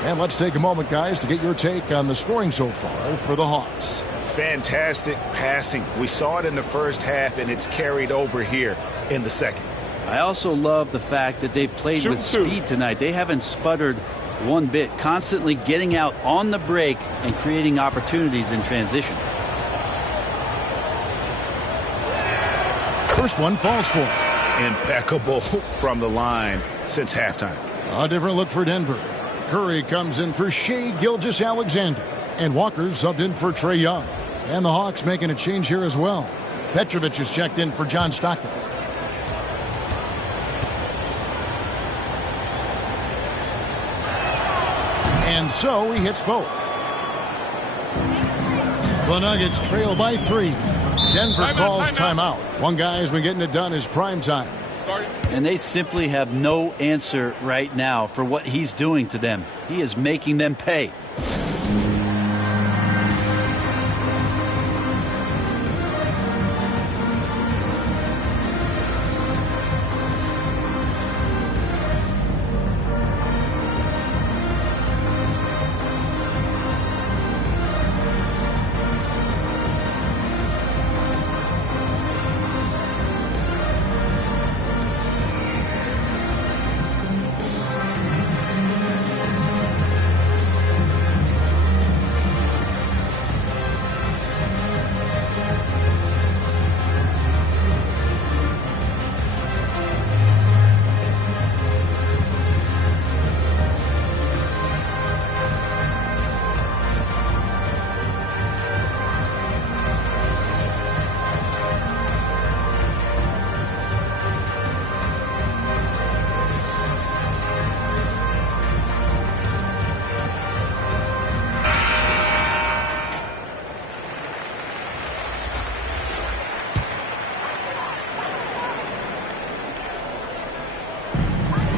And let's take a moment, guys, to get your take on the scoring so far for the Hawks. Fantastic passing. We saw it in the first half, and it's carried over here in the second. I also love the fact that they've played with speed tonight. They haven't sputtered one bit, constantly getting out on the break and creating opportunities in transition. First one falls for him. Impeccable from the line since halftime. A different look for Denver. Curry comes in for Shai Gilgeous-Alexander, and Walker subbed in for Trae Young. And the Hawks making a change here as well. Petrovic is checked in for John Stockton. And so he hits both. The Nuggets trail by 3. Denver calls timeout. One guy has been getting it done is prime time. And they simply have no answer right now for what he's doing to them. He is making them pay.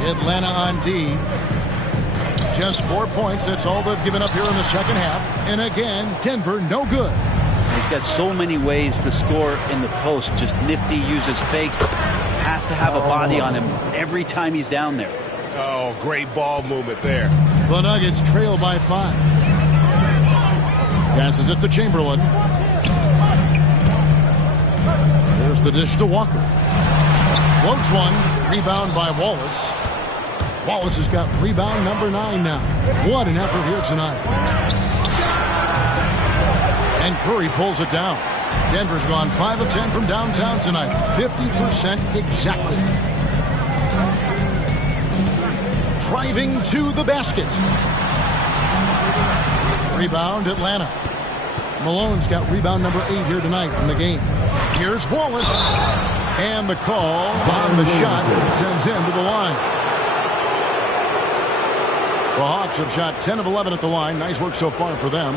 Atlanta on D. Just 4 points. That's all they've given up here in the second half. And again, Denver no good. He's got so many ways to score in the post. Just nifty, uses fakes. Have to have a body on him every time he's down there. Oh, great ball movement there. The Nuggets trail by 5. Passes it to Chamberlain. There's the dish to Walker. Floats one. Rebound by Wallace. Wallace has got rebound number 9 now. What an effort here tonight. And Curry pulls it down. Denver's gone 5 of 10 from downtown tonight. 50% exactly. Driving to the basket. Rebound Atlanta. Malone's got rebound number 8 here tonight in the game. Here's Wallace. And the call on the shot that sends him to the line. The Hawks have shot 10 of 11 at the line. Nice work so far for them.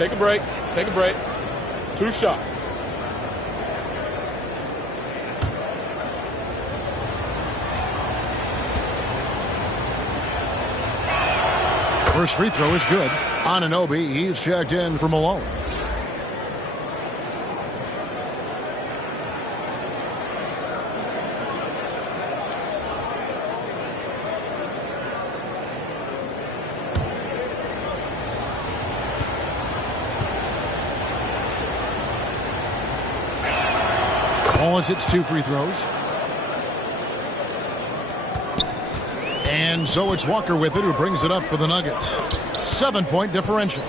Take a break. Take a break. 2 shots. First free throw is good. Anunoby, he's checked in for Malone. Wallace hits 2 free throws. And so it's Walker with it, who brings it up for the Nuggets. 7-point differential.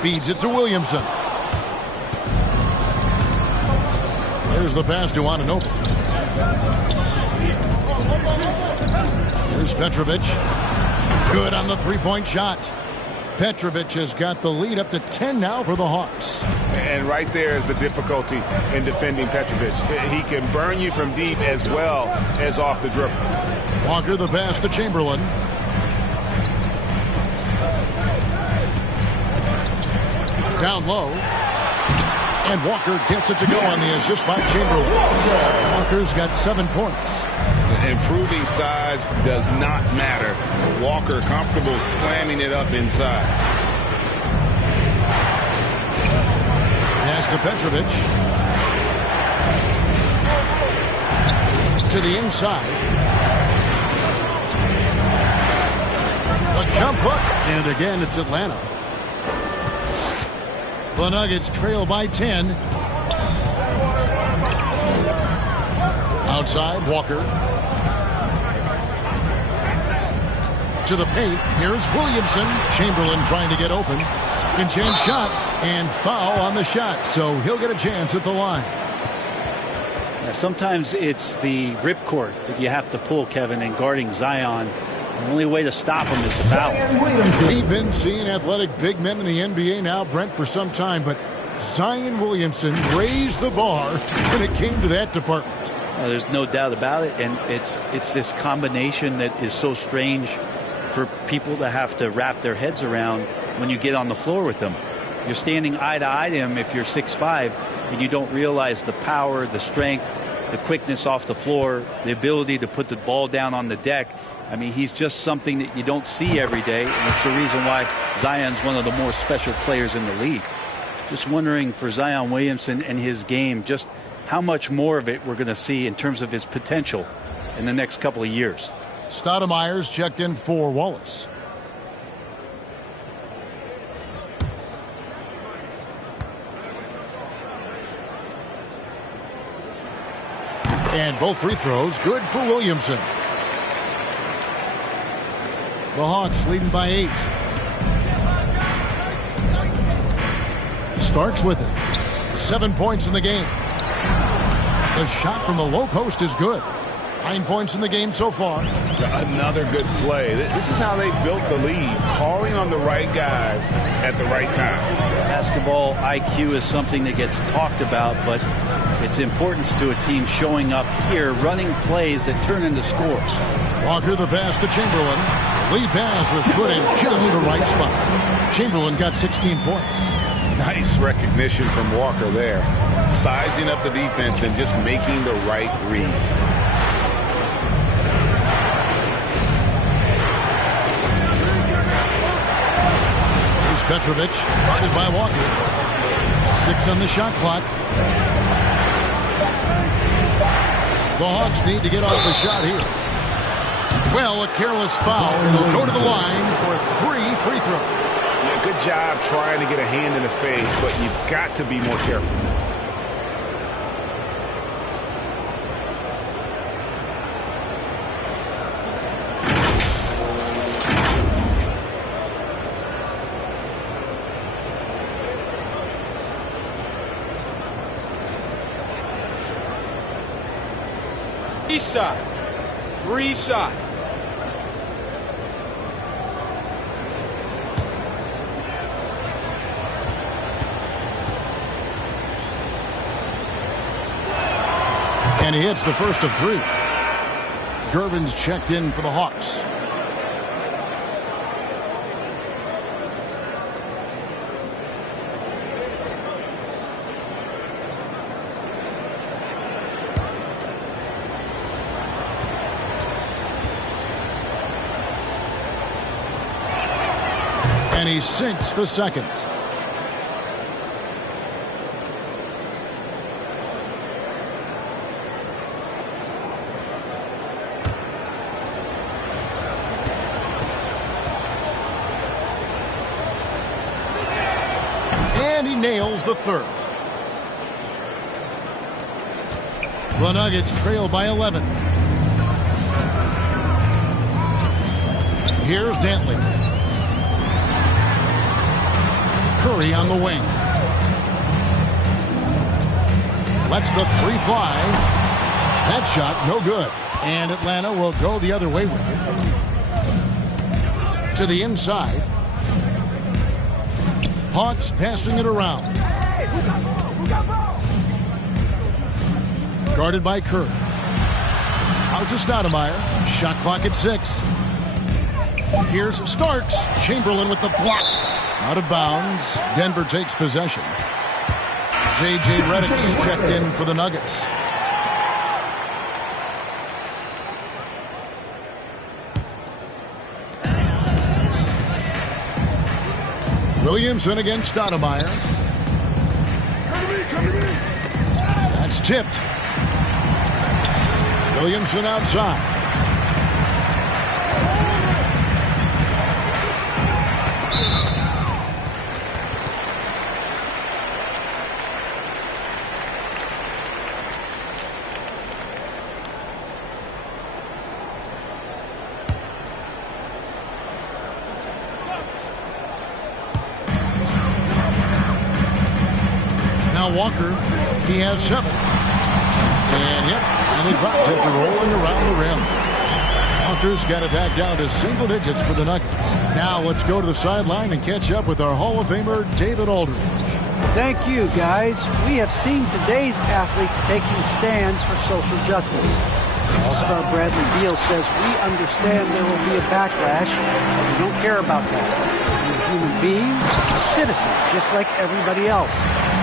Feeds it to Williamson. There's the pass to Anunoby. Here's Petrovic. Good on the 3-point shot. Petrovic has got the lead up to 10 now for the Hawks. And right there is the difficulty in defending Petrovic. He can burn you from deep as well as off the dribble. Walker the pass to Chamberlain. Down low. And Walker gets it to go on the assist by Chamberlain. Walker's got 7 points. Improving size does not matter. Walker comfortable slamming it up inside. Pass to Petrovic. To the inside. A jump hook. And again, it's Atlanta. The Nuggets trail by 10. Outside, Walker. To the paint. Here's Williamson. Chamberlain trying to get open. Second chance shot. And foul on the shot. So he'll get a chance at the line. Yeah, sometimes it's the ripcord that you have to pull, Kevin, in guarding Zion. The only way to stop him is to foul. We've been seeing athletic big men in the NBA now, Brent, for some time. But Zion Williamson raised the bar when it came to that department. Well, there's no doubt about it. And it's this combination that is so strange for people to have to wrap their heads around when you get on the floor with them. You're standing eye to eye to him if you're 6'5", and you don't realize the power, the strength, the quickness off the floor, the ability to put the ball down on the deck. I mean, he's just something that you don't see every day, and it's the reason why Zion's one of the more special players in the league. Just wondering for Zion Williamson and his game, just how much more of it we're going to see in terms of his potential in the next couple of years. Stoudemire's checked in for Wallace. And both free throws good for Williamson. The Hawks leading by 8. Starks with it. 7 points in the game. The shot from the low post is good. 9 points in the game so far. Another good play. This is how they built the lead, calling on the right guys at the right time. Basketball IQ is something that gets talked about, but its importance to a team showing up here, running plays that turn into scores. Walker the pass to Chamberlain. Lead pass was put in just the right spot. Chamberlain got 16 points. Nice recognition from Walker there. Sizing up the defense and just making the right read. Here's Petrovic, guarded by Walker. 6 on the shot clock. The Hawks need to get off the shot here. Well, a careless foul, and he'll go to the line for 3 free throws. Yeah, good job trying to get a hand in the face, but you've got to be more careful. Shots. 3 shots. And he hits the first of 3. Gervin's checked in for the Hawks. And he sinks the second. And he nails the third. The Nuggets trail by 11. Here's Dantley. Curry on the wing. Lets the three fly. That shot no good. And Atlanta will go the other way with it. To the inside. Hawks passing it around. Guarded by Kerr. Out to Stoudemire. Shot clock at 6. Here's Starks. Chamberlain with the block. Out of bounds. Denver takes possession. J.J. Redick's checked in for the Nuggets. Williamson against Stoudemire. That's tipped. Williamson outside. Now Walker, he has 7. And yep, finally drops after rolling around the rim. Walker's got it back down to single digits for the Nuggets. Now let's go to the sideline and catch up with our Hall of Famer, David Aldridge. Thank you, guys. We have seen today's athletes taking stands for social justice. All-Star Bradley Beal says, we understand there will be a backlash, but we don't care about that. I'm a human being, a citizen, just like everybody else.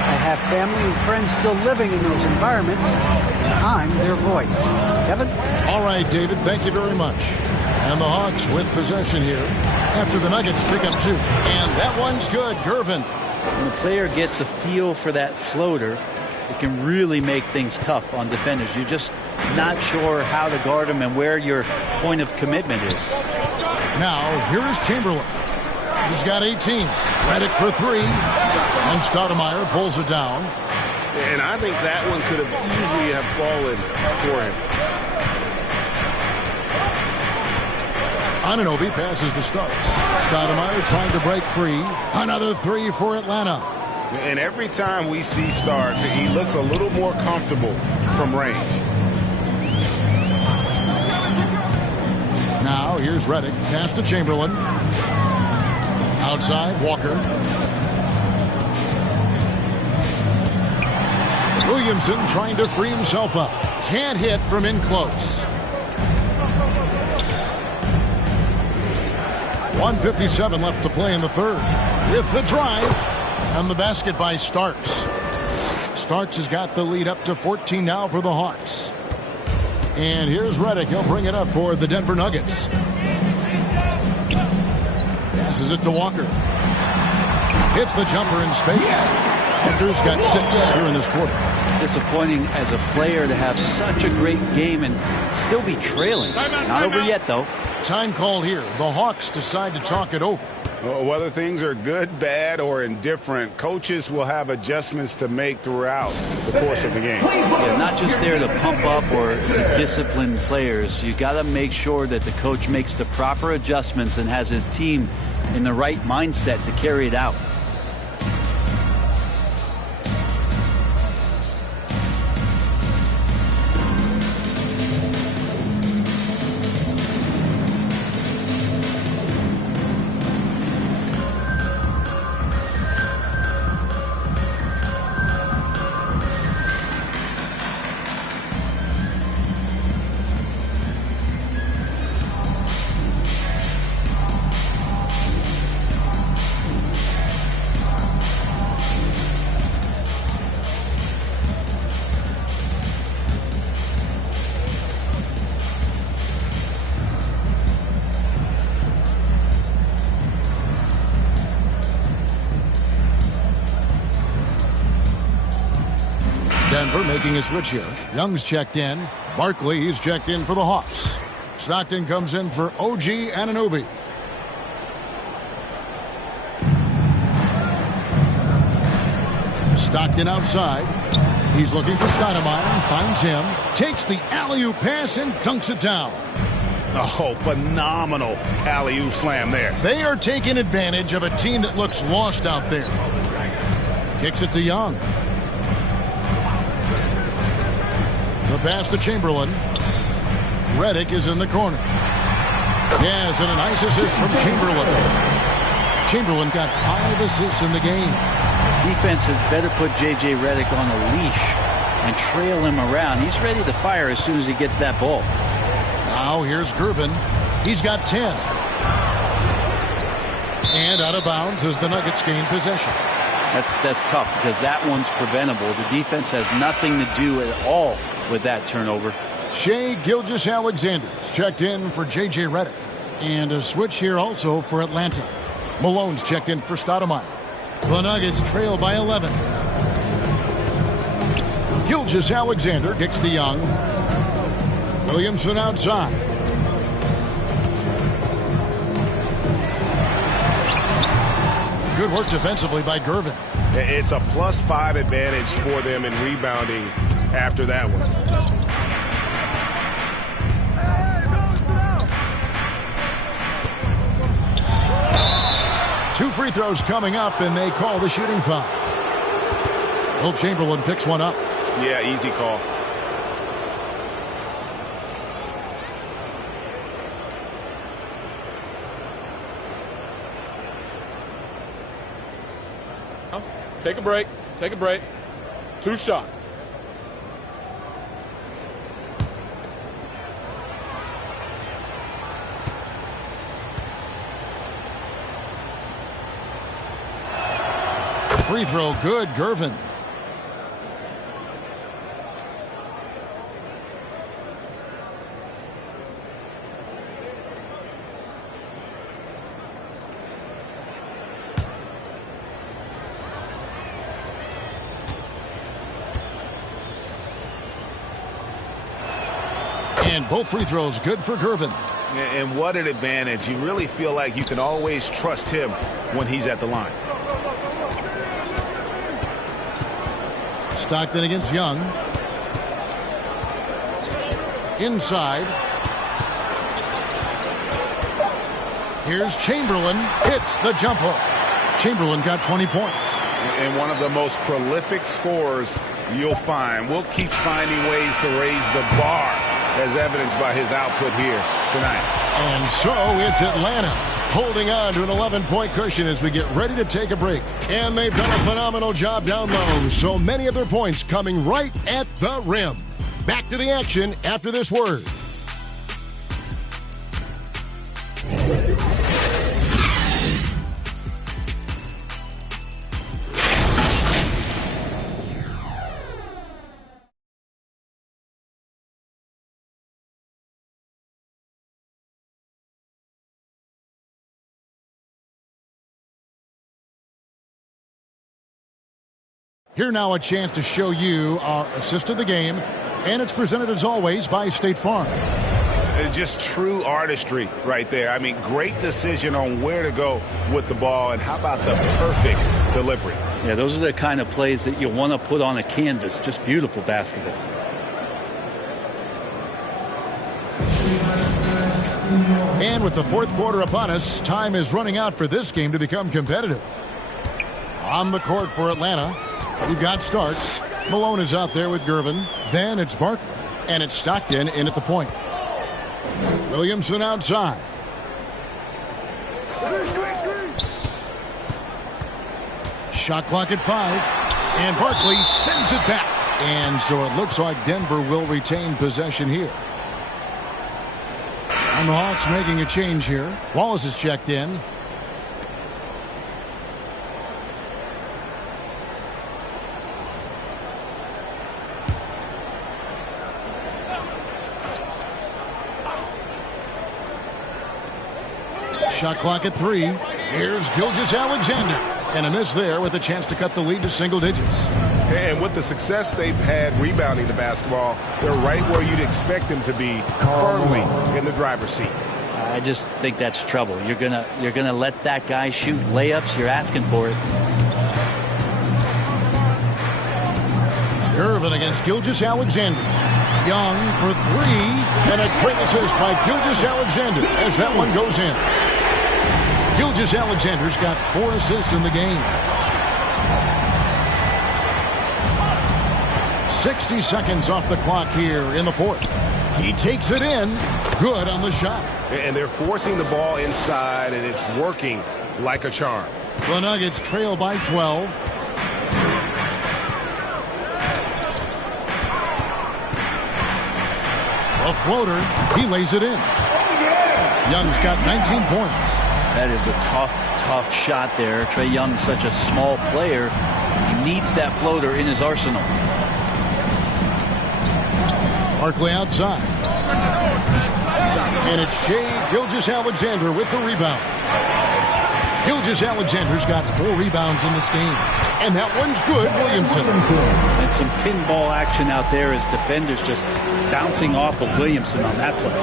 I have family and friends still living in those environments, and I'm their voice. Kevin? All right, David, thank you very much. And the Hawks with possession here after the Nuggets pick up 2. And that one's good. Gervin. When a player gets a feel for that floater, it can really make things tough on defenders. You're just not sure how to guard them and where your point of commitment is. Now, here's Chamberlain. He's got 18. Redick for 3. And Stoudemire pulls it down. And I think that one could have easily have fallen for him. Anunoby passes to Starks. Stoudemire trying to break free. Another 3 for Atlanta. And every time we see Starks, he looks a little more comfortable from range. Now here's Redick. Pass to Chamberlain. Outside, Walker. Williamson trying to free himself up. Can't hit from in close. 1:57 left to play in the third. With the drive. And the basket by Starks. Starks has got the lead up to 14 now for the Hawks. And here's Redick. He'll bring it up for the Denver Nuggets. Passes it to Walker. Hits the jumper in space. Walker's got 6 here in this quarter. Disappointing as a player to have such a great game and still be trailing. Not over yet, though. Time called here. The Hawks decide to talk it over. Whether things are good, bad, or indifferent, coaches will have adjustments to make throughout the course of the game. Yeah, not just there to pump up or to discipline players. You got to make sure that the coach makes the proper adjustments and has his team in the right mindset to carry it out. Denver making a switch here. Young's checked in. Barkley's checked in for the Hawks. Stockton comes in for OG Anunoby. Stockton outside. He's looking for Stoudemire. Finds him. Takes the alley-oop pass and dunks it down. Oh, phenomenal alley-oop slam there. They are taking advantage of a team that looks lost out there. Kicks it to Young. The pass to Chamberlain. Redick is in the corner. Yes, and a nice assist from Chamberlain. Chamberlain got 5 assists in the game. Defense had better put J.J. Redick on a leash and trail him around. He's ready to fire as soon as he gets that ball. Now here's Gervin. He's got 10. And out of bounds as the Nuggets gain possession. That's tough because that one's preventable. The defense has nothing to do at all with that turnover. Shai Gilgeous-Alexander checked in for J.J. Redick. And a switch here also for Atlanta. Malone's checked in for Stoudemire. The Nuggets trail by 11. Gilgeous-Alexander kicks to Young. Williamson outside. Good work defensively by Gervin. It's a +5 advantage for them in rebounding after that one. Two free throws coming up, and they call the shooting foul. Will Chamberlain picks one up. Yeah, easy call. Take a break. Take a break. 2 shots. Free throw good, Gervin. And both free throws good for Gervin. And what an advantage. You really feel like you can always trust him when he's at the line. Stockton against Young. Inside. Here's Chamberlain. Hits the jumper. Chamberlain got 20 points. And one of the most prolific scorers you'll find. Will keep finding ways to raise the bar, as evidenced by his output here tonight. And so it's Atlanta holding on to an 11-point cushion as we get ready to take a break. And they've done a phenomenal job down low. So many of their points coming right at the rim. Back to the action after this word. Here now a chance to show you our assist of the game, and it's presented as always by State Farm. Just true artistry right there. I mean, great decision on where to go with the ball, and how about the perfect delivery? Yeah, those are the kind of plays that you want to put on a canvas. Just beautiful basketball. And with the fourth quarter upon us, time is running out for this game to become competitive. On the court for Atlanta, we've got Starks. Malone is out there with Gervin. Then it's Barkley. And it's Stockton in at the point. Williamson outside. Shot clock at 5. And Barkley sends it back. And so it looks like Denver will retain possession here. And the Hawks making a change here. Wallace is checked in. Shot clock at 3. Here's Gilgeous-Alexander. And a miss there with a chance to cut the lead to single digits. And with the success they've had rebounding the basketball, they're right where you'd expect them to be, firmly in the driver's seat. I just think that's trouble. You're gonna let that guy shoot layups. You're asking for it. Irvin against Gilgeous-Alexander. Young for three, and a great assist by Gilgeous-Alexander as that one goes in. Gilgeous-Alexander's got 4 assists in the game. 60 seconds off the clock here in the fourth. He takes it in. Good on the shot. And they're forcing the ball inside, and it's working like a charm. The Nuggets trail by 12. A floater. He lays it in. Young's got 19 points. That is a tough shot there. Trae Young's such a small player. He needs that floater in his arsenal. Barkley outside. And it's Shai Gilgeous-Alexander with the rebound. Gilgeous-Alexander's got 4 rebounds in this game. And that one's good, Williamson. And some pinball action out there as defenders just bouncing off of Williamson on that play.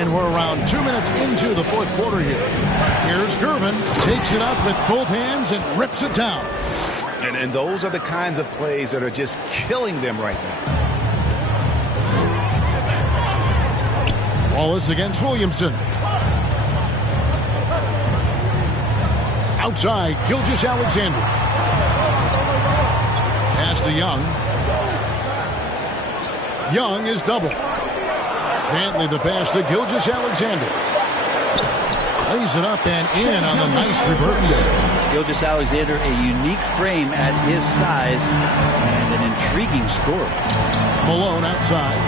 And we're around 2 minutes into the fourth quarter here. Here's Gervin, takes it up with both hands and rips it down. And those are the kinds of plays that are just killing them right now. Wallace against Williamson. Outside, Gilgeous-Alexander. Pass to Young. Young is double. Bentley the pass to Gilgeous-Alexander. Lays it up and in on the nice reverse. Gilgeous-Alexander, a unique frame at his size and an intriguing score. Malone outside.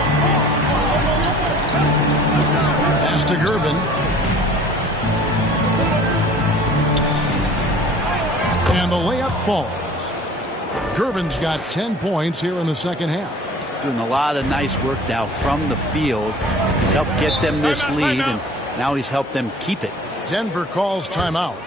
Pass to Gervin. And the layup falls. Gervin's got 10 points here in the second half. Doing a lot of nice work now from the field. He's helped get them this lead, and now he's helped them keep it. Denver calls timeout.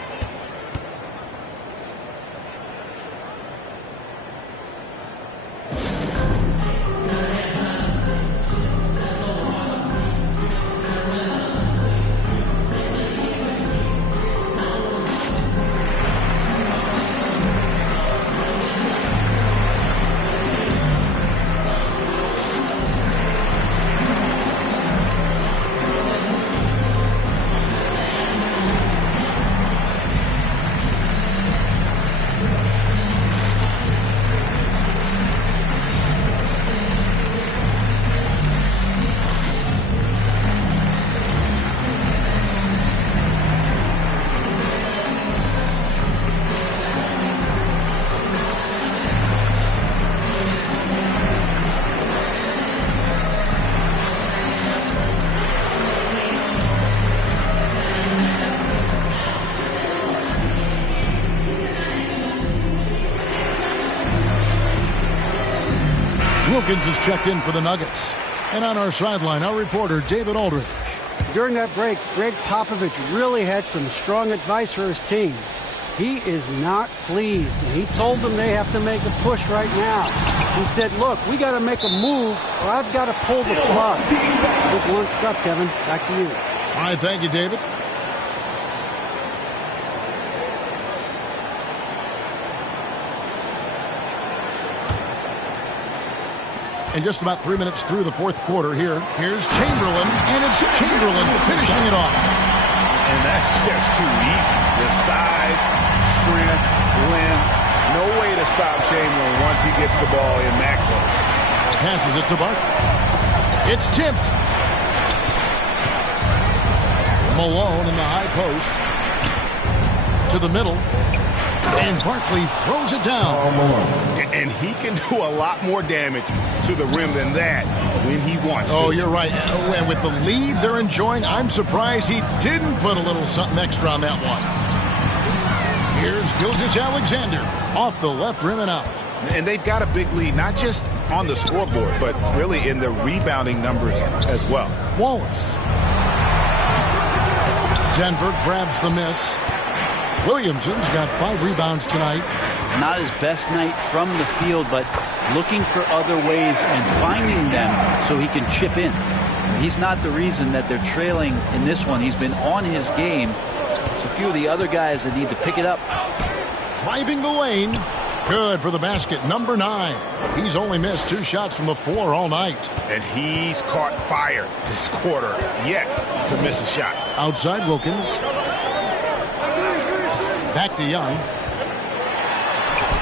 Wilkins is checked in for the Nuggets. And on our sideline, our reporter, David Aldridge. During that break, Greg Popovich really had some strong advice for his team. He is not pleased, and he told them they have to make a push right now. He said, look, we got to make a move, or I've got to pull the plug. Good blunt stuff, Kevin. Back to you. All right, thank you, David. And just about 3 minutes through the fourth quarter here. Here's Chamberlain, and it's Chamberlain finishing it off. And that's just too easy. The size, strength, length, no way to stop Chamberlain once he gets the ball in that close. Passes it to Barkley. It's tipped. Malone in the high post. To the middle. And Barkley throws it down. And he can do a lot more damage to the rim than that when he wants to. Oh, you're right. And with the lead they're enjoying, I'm surprised he didn't put a little something extra on that one. Here's Gilgeous-Alexander off the left rim and out. And they've got a big lead, not just on the scoreboard, but really in the rebounding numbers as well. Wallace. Denver grabs the miss. Williamson's got 5 rebounds tonight. Not his best night from the field, but looking for other ways and finding them so he can chip in. He's not the reason that they're trailing in this one. He's been on his game. It's a few of the other guys that need to pick it up. Driving the lane. Good for the basket, number 9. He's only missed 2 shots from the floor all night. And he's caught fire this quarter, yet to miss a shot. Outside Wilkins. Back to Young.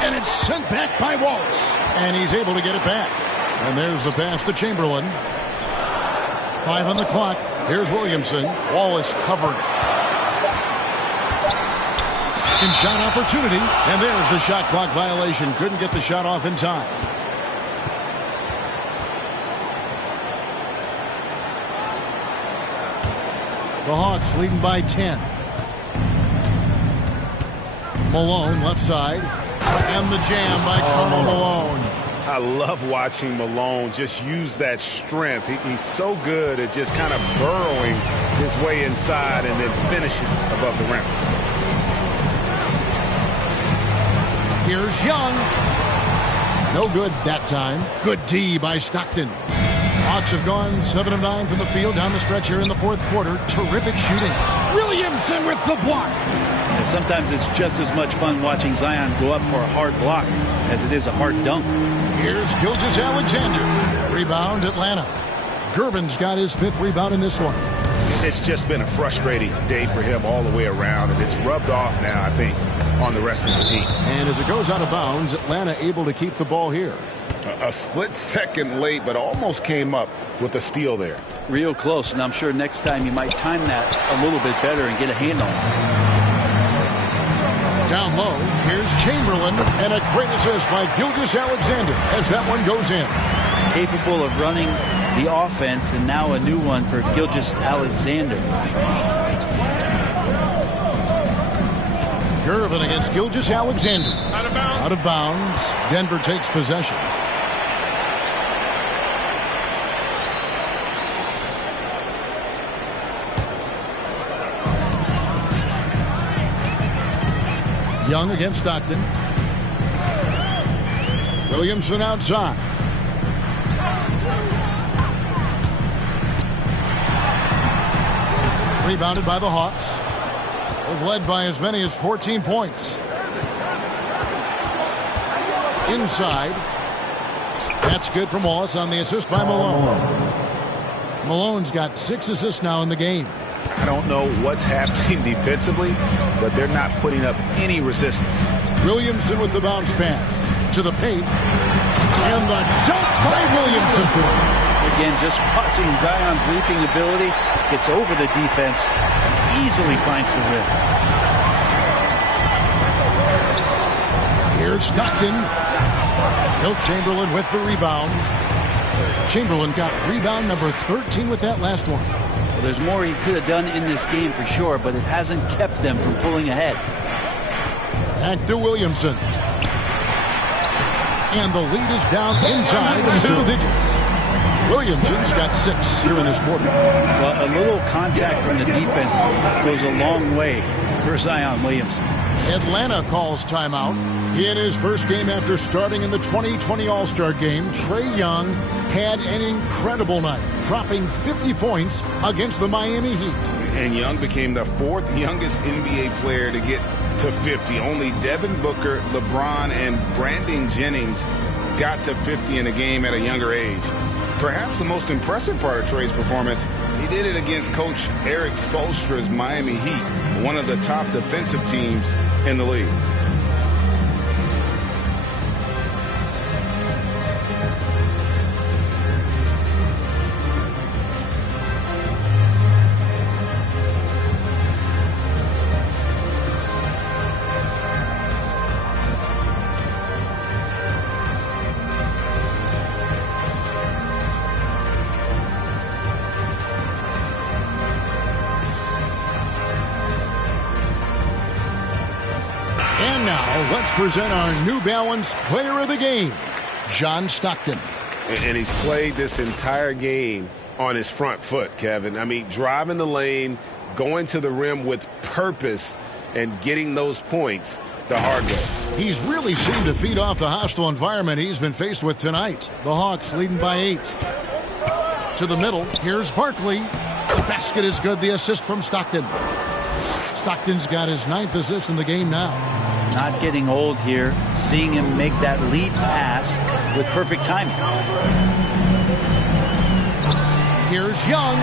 And it's sent back by Wallace. And he's able to get it back. And there's the pass to Chamberlain. 5 on the clock. Here's Williamson. Wallace covering. Second shot opportunity. And there's the shot clock violation. Couldn't get the shot off in time. The Hawks leading by 10. Malone left side. And the jam by Karl Malone. I love watching Malone just use that strength. He's so good at just kind of burrowing his way inside and then finishing above the rim. Here's Young. No good that time. Good D by Stockton. Hawks have gone 7 of 9 from the field down the stretch here in the 4th quarter. Terrific shooting. Williamson with the block. And sometimes it's just as much fun watching Zion go up for a hard block as it is a hard dunk. Here's Gilgeous-Alexander. Rebound, Atlanta. Gervin's got his 5th rebound in this one. It's just been a frustrating day for him all the way around, and it's rubbed off now, I think, on the rest of the team. And as it goes out of bounds, Atlanta able to keep the ball here. A split second late, but almost came up with a steal there. Real close, and I'm sure next time you might time that a little bit better and get a handle. Down low, here's Chamberlain, and a great assist by Gilgeous-Alexander as that one goes in. Capable of running the offense, and now a new one for Gilgeous-Alexander. Gervin against Gilgeous-Alexander. Out of bounds. Out of bounds. Denver takes possession. Young against Stockton. Williamson outside. Rebounded by the Hawks. They've led by as many as 14 points. Inside. That's good from Wallace on the assist by Malone. Malone's got 6 assists now in the game. I don't know what's happening defensively, but they're not putting up any resistance. Williamson with the bounce pass to the paint. And the dunk by Williamson. Again, just watching Zion's leaping ability. Gets over the defense and easily finds the rim. Here's Stockton. Wilt Chamberlain with the rebound. Chamberlain got rebound number 13 with that last one. Well, there's more he could have done in this game for sure, but it hasn't kept them from pulling ahead. Back to Williamson. And the lead is down inside single digits. Williamson's got 6 here in this quarter. Well, a little contact from the defense goes a long way for Zion Williamson. Atlanta calls timeout. In his first game after starting in the 2020 All-Star Game, Trae Young had an incredible night, dropping 50 points against the Miami Heat. And Young became the 4th youngest NBA player to get to 50. Only Devin Booker, LeBron, and Brandon Jennings got to 50 in a game at a younger age. Perhaps the most impressive part of Trae's performance, he did it against Coach Eric Spoelstra's Miami Heat, one of the top defensive teams in the league. And now, let's present our New Balance Player of the Game, John Stockton. And he's played this entire game on his front foot, Kevin. I mean, driving the lane, going to the rim with purpose, and getting those points the hard way. He's really seemed to feed off the hostile environment he's been faced with tonight. The Hawks leading by 8. To the middle, here's Barkley. The basket is good. The assist from Stockton. Stockton's got his 9th assist in the game now. Not getting old here. Seeing him make that lead pass with perfect timing. Here's Young.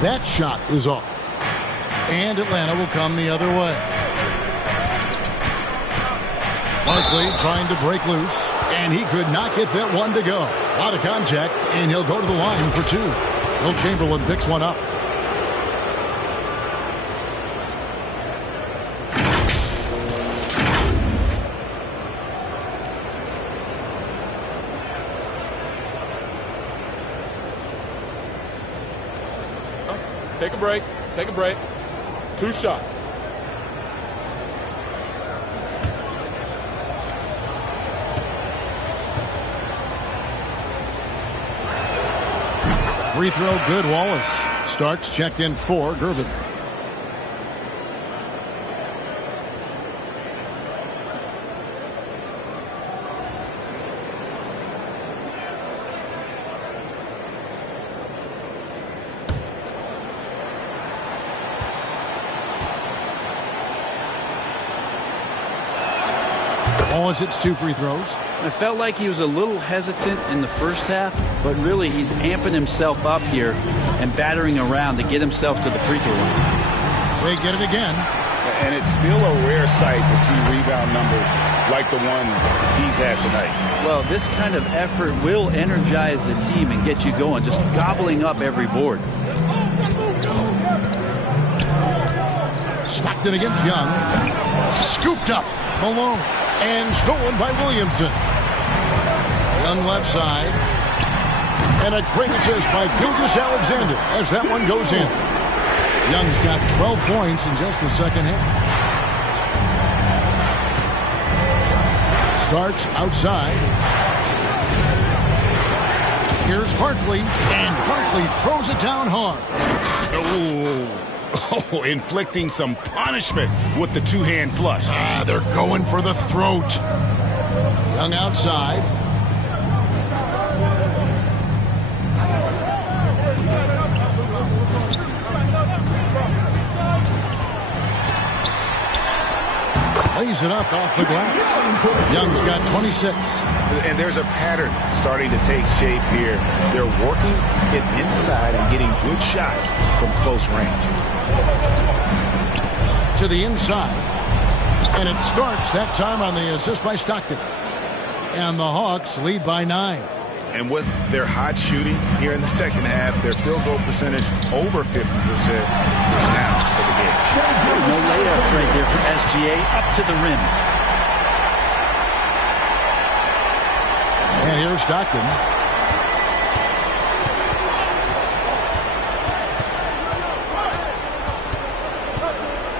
That shot is off. And Atlanta will come the other way. Barkley trying to break loose, and he could not get that one to go. A lot of contact, and he'll go to the line for 2. Will Chamberlain picks one up. Take a break. Take a break. 2 shots. Free throw good, Wallace. Starks checked in for Gervin. Wallace hits 2 free throws. I felt like he was a little hesitant in the first half, but really he's amping himself up here and battering around to get himself to the free throw line. They get it again. And it's still a rare sight to see rebound numbers like the ones he's had tonight. Well, this kind of effort will energize the team and get you going, just gobbling up every board. Stockton against Young. Scooped up. Malone. And stolen by Williamson. Young left side. And a great assist by Gilgeous-Alexander as that one goes in. Young's got 12 points in just the second half. Starks outside. Here's Barkley. And Barkley throws it down hard. Oh, inflicting some punishment with the 2-hand flush. They're going for the throat. Young outside. Lays it up off the glass. Young's got 26. And there's a pattern starting to take shape here. They're working it inside and getting good shots from close range. To the inside. And it starts that time on the assist by Stockton. And the Hawks lead by 9. And with their hot shooting here in the second half, their field goal percentage over 50% now for the game. No layups right there for SGA up to the rim. And here's Stockton.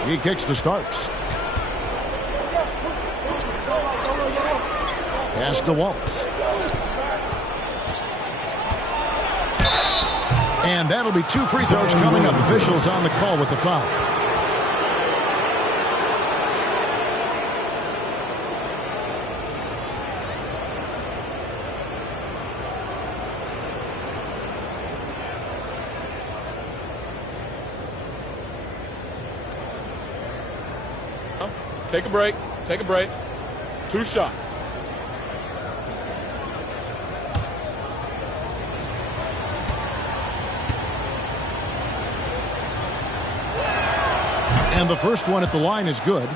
He kicks to Starks. Pass to Wallace. And that'll be 2 free throws coming up. Officials on the call with the foul. Take a break. Take a break. 2 shots. And the first one at the line is good.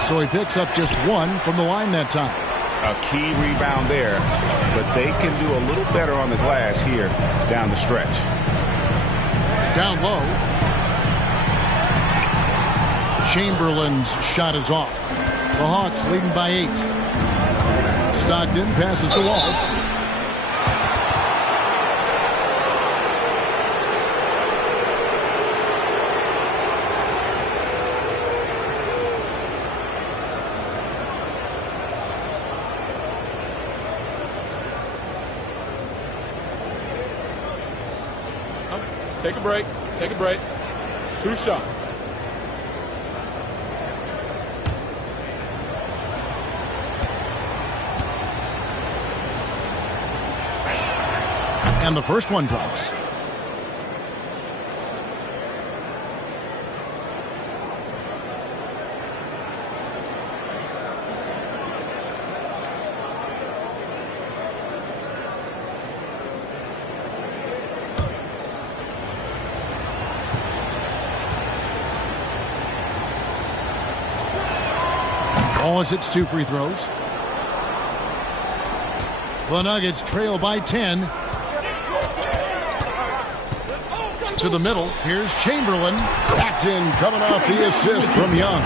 So he picks up just 1 from the line that time. A key rebound there, but they can do a little better on the glass here down the stretch. Down low. Chamberlain's shot is off. The Hawks leading by 8. Stockton passes to Wallace. Take a break. Take a break. 2 shots. And the first one drops. Wallace hits 2 free throws. The Nuggets trail by 10. To the middle. Here's Chamberlain. That's in, coming off the assist from Young.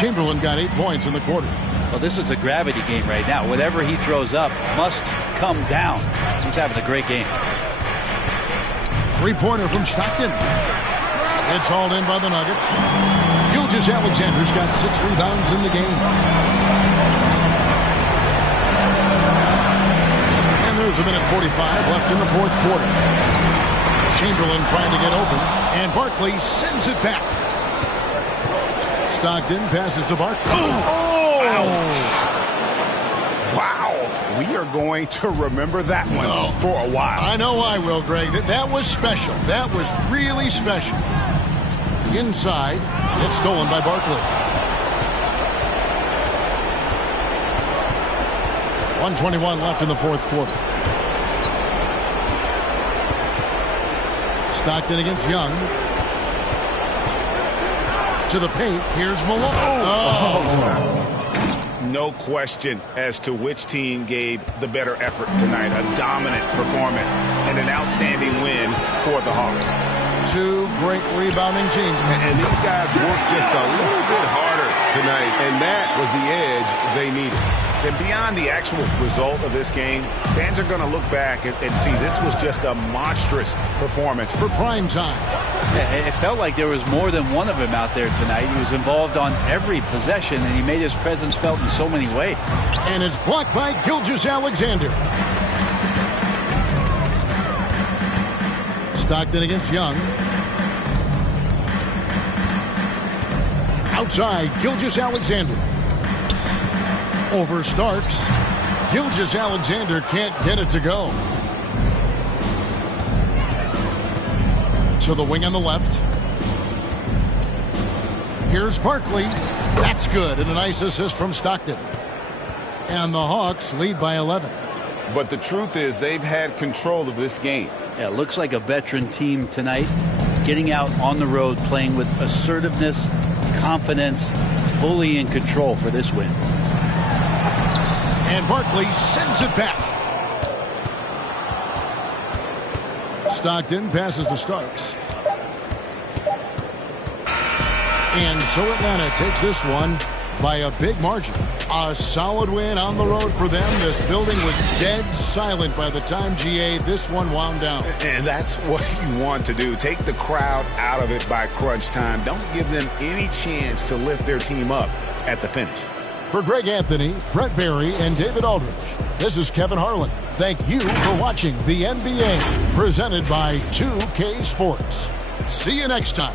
Chamberlain got 8 points in the quarter. Well, this is a gravity game right now. Whatever he throws up must come down. He's having a great game. 3-pointer from Stockton. It's hauled in by the Nuggets. Gilgeous-Alexander's got 6 rebounds in the game. And there's a minute 45 left in the fourth quarter. Chamberlain trying to get open, and Barkley sends it back. Stockton passes to Barkley. Wow. We are going to remember that one for a while. I know I will, Greg. That was special. That was really special. Inside, it's stolen by Barkley. 1:21 left in the fourth quarter. Stockton against Young. To the paint. Here's Malone. No question as to which team gave the better effort tonight. A dominant performance and an outstanding win for the Hawks. 2 great rebounding teams. And these guys worked just a little bit harder tonight, and that was the edge they needed. And beyond the actual result of this game, fans are going to look back and see this was just a monstrous performance for prime time. It felt like there was more than one of him out there tonight. He was involved on every possession, and he made his presence felt in so many ways. And it's blocked by Gilgeous-Alexander. Stockton against Young. Outside, Gilgeous-Alexander. Over Starks. Gilgeous-Alexander can't get it to go. To the wing on the left. Here's Barkley. That's good, and a nice assist from Stockton. And the Hawks lead by 11. But the truth is they've had control of this game. Yeah, it looks like a veteran team tonight, getting out on the road, playing with assertiveness, confidence, fully in control for this win. And Barkley sends it back. Stockton passes to Starks. And so Atlanta takes this one by a big margin. A solid win on the road for them. This building was dead silent by the time, GA, this one wound down. And that's what you want to do. Take the crowd out of it by crunch time. Don't give them any chance to lift their team up at the finish. For Greg Anthony, Brett Barry, and David Aldridge, this is Kevin Harlan. Thank you for watching the NBA, presented by 2K Sports. See you next time.